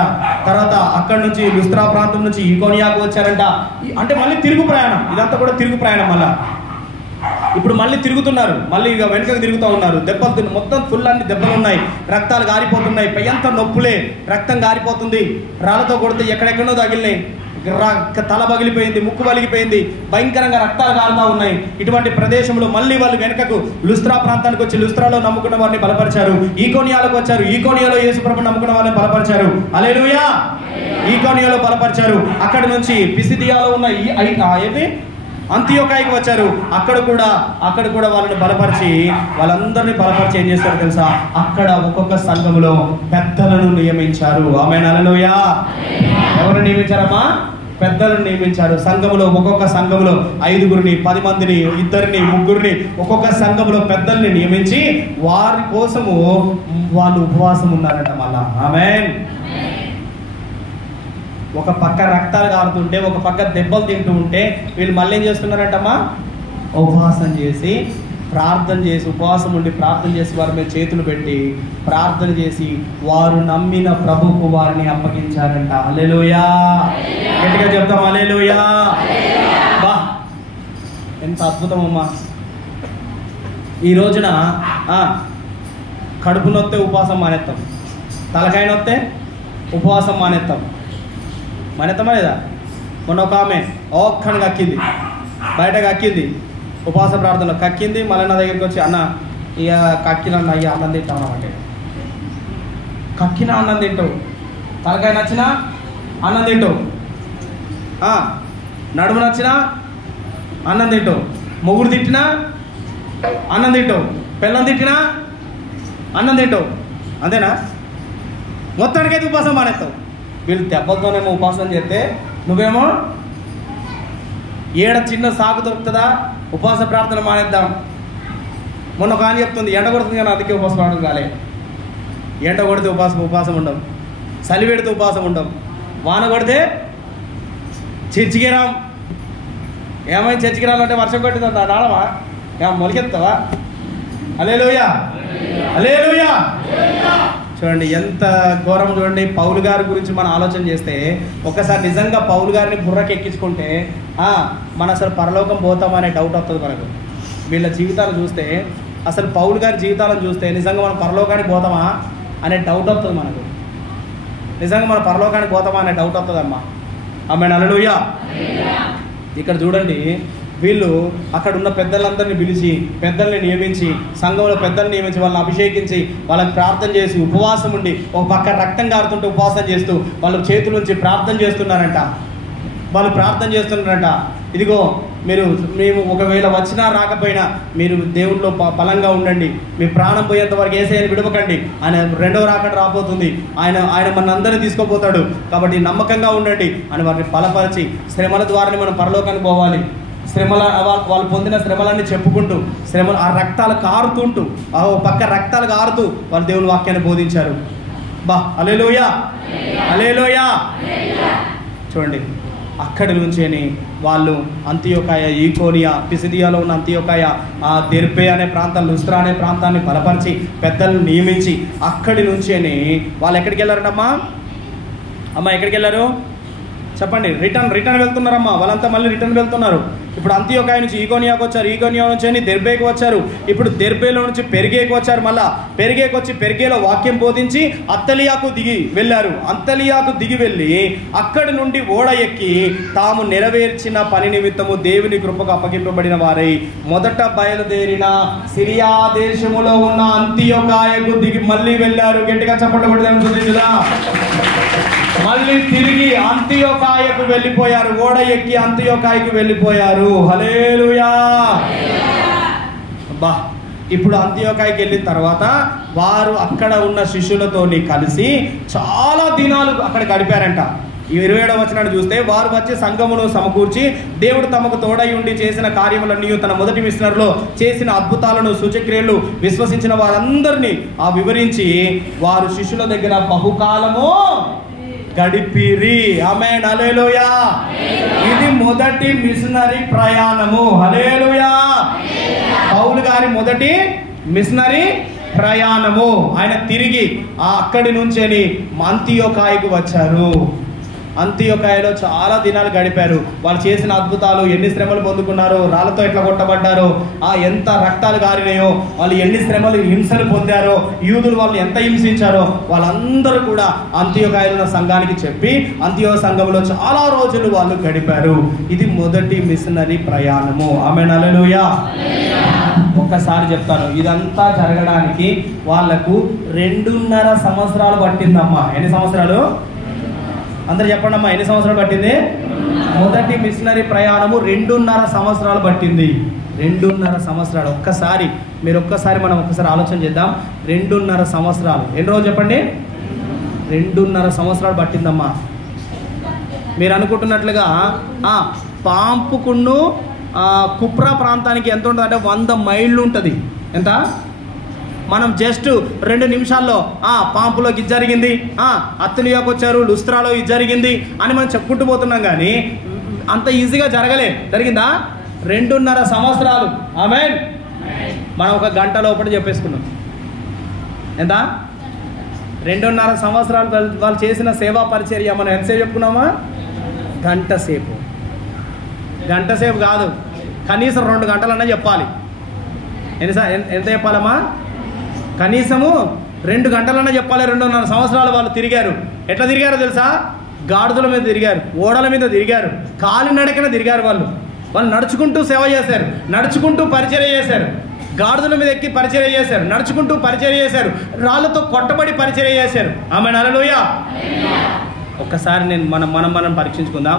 తర్వాత అక్కడ నుంచి లుస్త్రా ప్రాంతం నుంచి ఈకోనియాకు వచ్చారంట. అంటే మళ్ళీ తిరుగు ప్రయాణం, ఇదంతా కూడా తిరుగు ప్రయాణం. మళ్ళా ఇప్పుడు మళ్ళీ తిరుగుతున్నారు, మళ్ళీ ఇక వెనుకకు తిరుగుతూ ఉన్నారు. దెబ్బలు మొత్తం ఫుల్ అన్ని దెబ్బలు ఉన్నాయి, రక్తాలు గారిపోతున్నాయి, పైయంతా నొప్పులే, రక్తం గారిపోతుంది, రాళ్ళతో కొడితే ఎక్కడెక్కడో తగిలినాయి, తల పగిలిపోయింది, ముక్కు పగిలిపోయింది, భయంకరంగా రక్తాలు కారుతా ఉన్నాయి. ఇటువంటి ప్రదేశంలో మళ్ళీ వాళ్ళు వెనకకు లుస్త్రా ప్రాంతానికి వచ్చి లుస్త్రాలో నమ్ముకున్న వారిని బలపరిచారు. ఈకోనియాలకు వచ్చారు, ఈకోనియాలో యేసుప్రభుని నమ్ముకున్న వారిని బలపరిచారు. హల్లెలూయా, ఈకోనియాలో బలపరిచారు. అక్కడి నుంచి పిసిదియాలో ఉన్న ఏమి అంతియోకాయికి వచ్చారు. అక్కడ కూడా వాళ్ళని బలపరిచి, వాళ్ళందరినీ బలపరిచి ఏం చేస్తారు తెలుసా, అక్కడ ఒక్కొక్క సంఘములో పెద్దలను నియమించారు. ఆమేన్, హల్లెలూయా. ఎవరు నియమించారమ్మా? పెద్దలను నియమించారు. సంఘములో ఒక్కొక్క సంఘములో 5గురిని, 10 మందిని, 2 3 ఒక్కొక్క సంఘములో పెద్దల్ని నియమించి వారి కోసము వాళ్ళు ఉపవాసం ఉన్నారట మళ్ళా. ఆమేన్. ఒక పక్క రక్తాలు కారుతుంటే, ఒక పక్క దెబ్బలు తింటూ ఉంటే వీళ్ళు మళ్ళీ ఏం చేస్తున్నారంటమ్మా? ఉపవాసం చేసి ప్రార్థన చేసి, ఉపవాసం ఉండి ప్రార్థన చేసి వారి మీద చేతులు పెట్టి ప్రార్థన చేసి వారు నమ్మిన ప్రభువుకు వారిని అప్పగించారంట. హల్లెలూయా, గట్టిగా చెప్తాం హల్లెలూయా. బా, ఎంత అద్భుతమమ్మా. ఈ రోజున కడుపు నొత్తే ఉపవాసం మానేస్తాం, తలకాయ నొత్తే ఉపవాసం మానేస్తామా లేదా? మొన్న ఒక ఆమె ఒక్కని కక్కింది, బయటకు కక్కింది, ఉపవాస ప్రార్థనలో కక్కింది. మళ్ళీ నా దగ్గరికి వచ్చి, అన్న ఇక కక్కిన అయ్యా అన్నం తింటాను అంటే, కక్కిన అన్నం తింటావు, తలకాయ నచ్చినా అన్నం తింటావు, నడుము నచ్చినా అన్నం తింటావు, మొగుడు తిట్టినా అన్నం తింటావు, పిల్లం తిట్టినా అన్నం తింటావు, అంతేనా? మొత్తానికైతే ఉపవాసం మానేస్తావు. వీళ్ళు దెబ్బలతోనేమో ఉపవాసం చేస్తే నువ్వేమో ఏడ చిన్న సాగు దొరుకుతుందా ఉపవాస ప్రార్థన మానేద్దాం. మొన్న ఒక ఆయన చెప్తుంది, ఎండ కొడుతుంది కానీ అందుకే ఉపవాస ప్రార్థన కాలే. ఎండ కొడితే ఉపవాసం ఉండం, చలి పెడితే ఉపవాసం ఉండం, వాన కొడితే చర్చికి రాం. ఏమైనా చర్చికి రాలంటే వర్షం కొట్టిందా నాడవా? ఏమో మొలికెత్తావా? హల్లెలూయా, హల్లెలూయా. చూడండి ఎంత ఘోరం. చూడండి, పౌలు గారి గురించి మనం ఆలోచన చేస్తే ఒకసారి నిజంగా పౌలు గారిని బుర్రకి ఎక్కించుకుంటే మన అసలు పరలోకం పోతామనే డౌట్ వస్తుంది మనకు. వీళ్ళ జీవితాలు చూస్తే, అసలు పౌలు గారి జీవితాలను చూస్తే నిజంగా మనం పరలోకానికి పోతామా అనే డౌట్ వస్తుంది మనకు. నిజంగా మనం పరలోకానికి పోతామా అనే డౌట్ వస్తుందమ్మా. ఆమేన్, హల్లెలూయా. ఇక్కడ చూడండి, వీళ్ళు అక్కడ ఉన్న పెద్దలందరినీ పిలిచి, పెద్దల్ని నియమించి, సంఘంలో పెద్దల్ని నియమించి వాళ్ళని అభిషేకించి వాళ్ళకి ప్రార్థన చేసి ఉపవాసం ఉండి, ఒక పక్క రక్తం కారుతుంటే ఉపవాసం చేస్తూ వాళ్ళ చేతుల నుంచి ప్రార్థన చేస్తున్నారంట. ఇదిగో మేము ఒకవేళ వచ్చినా రాకపోయినా మీరు దేవుళ్ళో బలంగా ఉండండి, మీ ప్రాణం పోయేంత వరకు యేసయ్యని విడవకండి, ఆయన రెండవ రాకడ రాబోతుంది, ఆయన మనందరినీ తీసుకోపోతాడు, కాబట్టి నమ్మకంగా ఉండండి అని వారిని బలపరిచి, శ్రమల ద్వారానే మనం పరలోకానికి పోవాలి. వాళ్ళు పొందిన శ్రమలన్నీ చెప్పుకుంటూ, శ్రమలు ఆ రక్తాలు కారుతుంటూ, పక్క రక్తాలు కారుతూ వాళ్ళు దేవుని వాక్యాన్ని బోధించారు. బా, హల్లెలూయా, హల్లెలూయా. చూడండి, అక్కడి నుంచేని వాళ్ళు అంతియోకాయ, ఈకోనియా, పిసిదియాలో ఉన్న అంతియోకాయ, ఆ దెర్బే అనే ప్రాంతం, లుస్త్రా అనే ప్రాంతాన్ని బలపరిచి పెద్దలను నియమించి అక్కడి నుంచేని వాళ్ళు ఎక్కడికి వెళ్ళారమ్మా? ఎక్కడికి వెళ్ళారు చెప్పండి? రిటర్న్ వెళ్తున్నారమ్మా. వాళ్ళంతా మళ్ళీ రిటర్న్ వెళ్తున్నారు. ఇప్పుడు అంతియోకాయ నుంచి ఈకోనియాకు వచ్చారు, ఈకోనియా నుంచి దెర్బేకి వచ్చారు, ఇప్పుడు దెర్బేలో నుంచి పెరిగేకి వచ్చారు. మళ్ళా పెరిగేకి వచ్చి పెరిగేలో వాక్యం బోధించి అత్తలియాకు దిగి వెళ్ళారు. అంతలియాకు దిగి వెళ్ళి అక్కడి నుండి ఓడ ఎక్కి తాము నెరవేర్చిన పని నిమిత్తము దేవుని కృపకు అప్పగింపబడిన వారై మొదట బయలుదేరిన సిరియా దేశములో ఉన్న అంతియోకాయకు దిగి మళ్ళీ వెళ్ళారు. గట్టిగా చెప్పబడిందా? మళ్ళీ తిరిగి అంతియోకాయకు వెళ్ళిపోయారు. ఓడ ఎక్కి అంతియోకాయకు వెళ్ళిపోయారు. హల్లెలూయా. బా, ఇప్పుడు అంతియోకాయకి వెళ్ళిన తర్వాత వారు అక్కడ ఉన్న శిష్యులతోని కలిసి చాలా దినాలు అక్కడ గడిపారంట. 27వ వచనాన్ని చూస్తే, వారు వచ్చి సంఘమును సమకూర్చి దేవుడు తమకు తోడై ఉండి చేసిన కార్యములన్నీ, తన మొదటి మిషనరీలో చేసిన అద్భుతాలను, సూచక్రియలు విశ్వసించిన వారందరినీ వివరించి వారు శిష్యుల దగ్గర బహుకాలము గడిపిరి. ఆమేన్, హల్లెలూయా. ఇది మొదటి మిషనరీ ప్రయాణము. హల్లెలూయా. పౌలు గారి మొదటి మిషనరీ ప్రయాణము. ఆయన తిరిగి అక్కడి నుంచి అంతియోకాయకు వచ్చారు. అంతియోకాయలో చాలా దినాలు గడిపారు. వాళ్ళు చేసిన అద్భుతాలు, ఎన్ని శ్రమలు పొందుకున్నారు, రాళ్ళతో ఎట్లా కొట్టబడ్డారో, ఎంత రక్తాలు గారినాయో, వాళ్ళు ఎన్ని శ్రమలు హింసలు పొందారో, యూదులు వాళ్ళు ఎంత హింసించారో వాళ్ళందరూ కూడా అంతియోకాయలో ఉన్న సంఘానికి చెప్పి అంతియోక సంఘంలో చాలా రోజులు వాళ్ళు గడిపారు. ఇది మొదటి మిషనరీ ప్రయాణము. ఆమేన్, హల్లెలూయా. ఒక్కసారి చెప్తాను, ఇదంతా జరగడానికి వాళ్లకు 2.5 సంవత్సరాలు పట్టిందమ్మా. ఎన్ని సంవత్సరాలు? అందరు చెప్పండి అమ్మా, ఎన్ని సంవత్సరాలు పట్టింది? మొదటి మిషనరీ ప్రయాణము 2.5 సంవత్సరాలు పట్టింది. 2.5 సంవత్సరాలు. ఒక్కసారి మనం ఆలోచన చేద్దాం. 2.5 సంవత్సరాలు ఎన్ని రోజులు చెప్పండి? 2.5 సంవత్సరాలు పట్టిందమ్మా. మీరు అనుకుంటున్నట్లుగా పాంపుకున్ను కుప్రా ప్రాంతానికి ఎంత ఉంటుంది అంటే 100 మైళ్ళు ఉంటుంది. ఎంత? మనం జస్ట్ 2 నిమిషాల్లో పాంపులోకి ఇది జరిగింది, అత్తునియాకు వచ్చారు, లుస్త్రాలో ఇది జరిగింది అని మనం చెప్పుకుంటూ పోతున్నాం. కానీ అంత ఈజీగా జరిగిందా? 2.5 సంవత్సరాలు. ఆమేన్. మనం 1 గంట లోపల చెప్పేసుకున్నాం. ఎంత? 2.5 సంవత్సరాలు వాళ్ళు చేసిన సేవా పరిచర్య మనం ఎంతసేపు చెప్పుకున్నామా? గంట సేపు కాదు, కనీసం 2 గంటలన్నా చెప్పాలి. ఎంత చెప్పాలమ్మా? కనీసము 2 గంటలన్నా చెప్పాలి. 2.5 సంవత్సరాలు వాళ్ళు తిరిగారు. ఎట్లా తిరిగారో తెలుసా? గాడిదల మీద తిరిగారు, ఓడల మీద తిరిగారు, కాలినడకన తిరిగారు. వాళ్ళు నడుచుకుంటూ సేవ చేశారు, నడుచుకుంటూ పరిచర్య చేశారు, గాడిదల మీద ఎక్కి పరిచర్య చేశారు, నడుచుకుంటూ పరిచర్య చేశారు, రాళ్ళతో కొట్టబడి పరిచర్య చేశారు. ఆమేన్, హల్లెలూయా. ఒక్కసారి మనం పరీక్షించుకుందాం.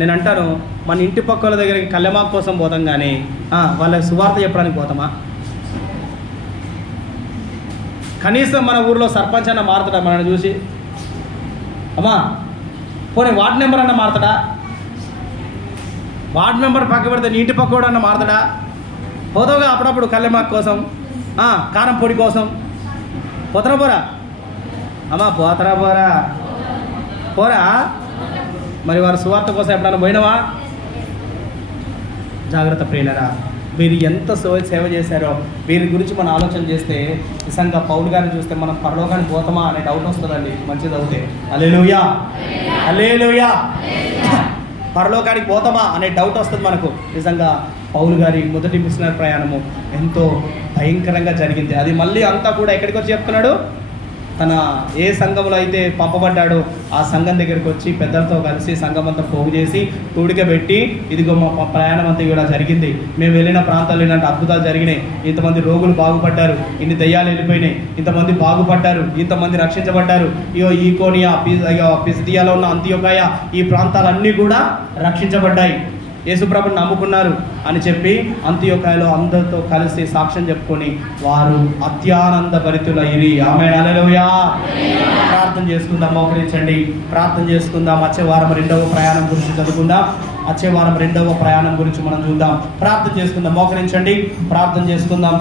నేను అంటాను, మన ఇంటి పక్కల దగ్గరికి కళ్యామాకు కోసం పోతాం, కానీ వాళ్ళకి సువార్త చెప్పడానికి పోతామా? కనీసం మన ఊర్లో సర్పంచ్ అన్న మారుతాడా మనల్ని చూసి? అమ్మా పోనీ వార్డు మెంబర్ అన్న మారుతాడా? వార్డు మెంబర్ పక్క పెడితే నీ ఇంటి పక్క అన్న మారుతాడా? పోతావుగా అప్పుడప్పుడు కళ్యామాకు కోసం, కారం పొడి కోసం. పోతరా పోరా అమ్మా? పోరా. మరి వారి సువార్త కోసం ఎప్పుడన్నా పోయినావా? జాగ్రత్త ప్రియులరా, వీరు ఎంత సేవ చేశారో వీరి గురించి మనం ఆలోచన చేస్తే నిజంగా పౌలు గారిని చూస్తే మనం పరలోకానికి పోతామా అనే డౌట్ వస్తుందండి. మంచిది అవుతే హల్లెలూయా, హల్లెలూయా. పరలోకానికి పోతామా అనే డౌట్ వస్తుంది మనకు. నిజంగా పౌలు గారి మొదటి మిషనరీ ప్రయాణము ఎంతో భయంకరంగా జరిగింది. అది మళ్ళీ అంతా కూడా ఎక్కడికి వచ్చి చెప్తున్నాడు? తన ఏ సంఘంలో అయితే పంపబడ్డాడో ఆ సంఘం దగ్గరికి వచ్చి పెద్దలతో కలిసి సంఘం అంతా పోగు చేసి తూడికబెట్టి, ఇదిగో మా ప్రయాణం అంతా కూడా జరిగింది, మేము వెళ్ళిన ప్రాంతాల్లో ఇలాంటి అద్భుతాలు జరిగినాయి, ఇంతమంది రోగులు బాగుపడ్డారు, ఇన్ని దయ్యాలు వెళ్ళిపోయినాయి, ఇంతమంది బాగుపడ్డారు, ఇంతమంది రక్షించబడ్డారు, ఈకోనియా, పిసిదియాలో ఉన్న అంతియోకాయ, ఈ ప్రాంతాలన్నీ కూడా రక్షించబడ్డాయి, యేసుప్రభుని నమ్ముకున్నారు అని చెప్పి అంతియోకాయలో అందరితో కలిసి సాక్ష్యం చెప్పుకొని వారు అత్యానంద భరితులైరి. ఆమేన్, హల్లెలూయా. ప్రార్థన చేసుకుందాం, మోకరించండి, ప్రార్థన చేసుకుందాం. వచ్చే వారం 2వ ప్రయాణం గురించి చదువుకుందాం. వచ్చే వారం 2వ ప్రయాణం గురించి మనం చూద్దాం. ప్రార్థన చేసుకుందాం, మోకరించండి, ప్రార్థన చేసుకుందాం.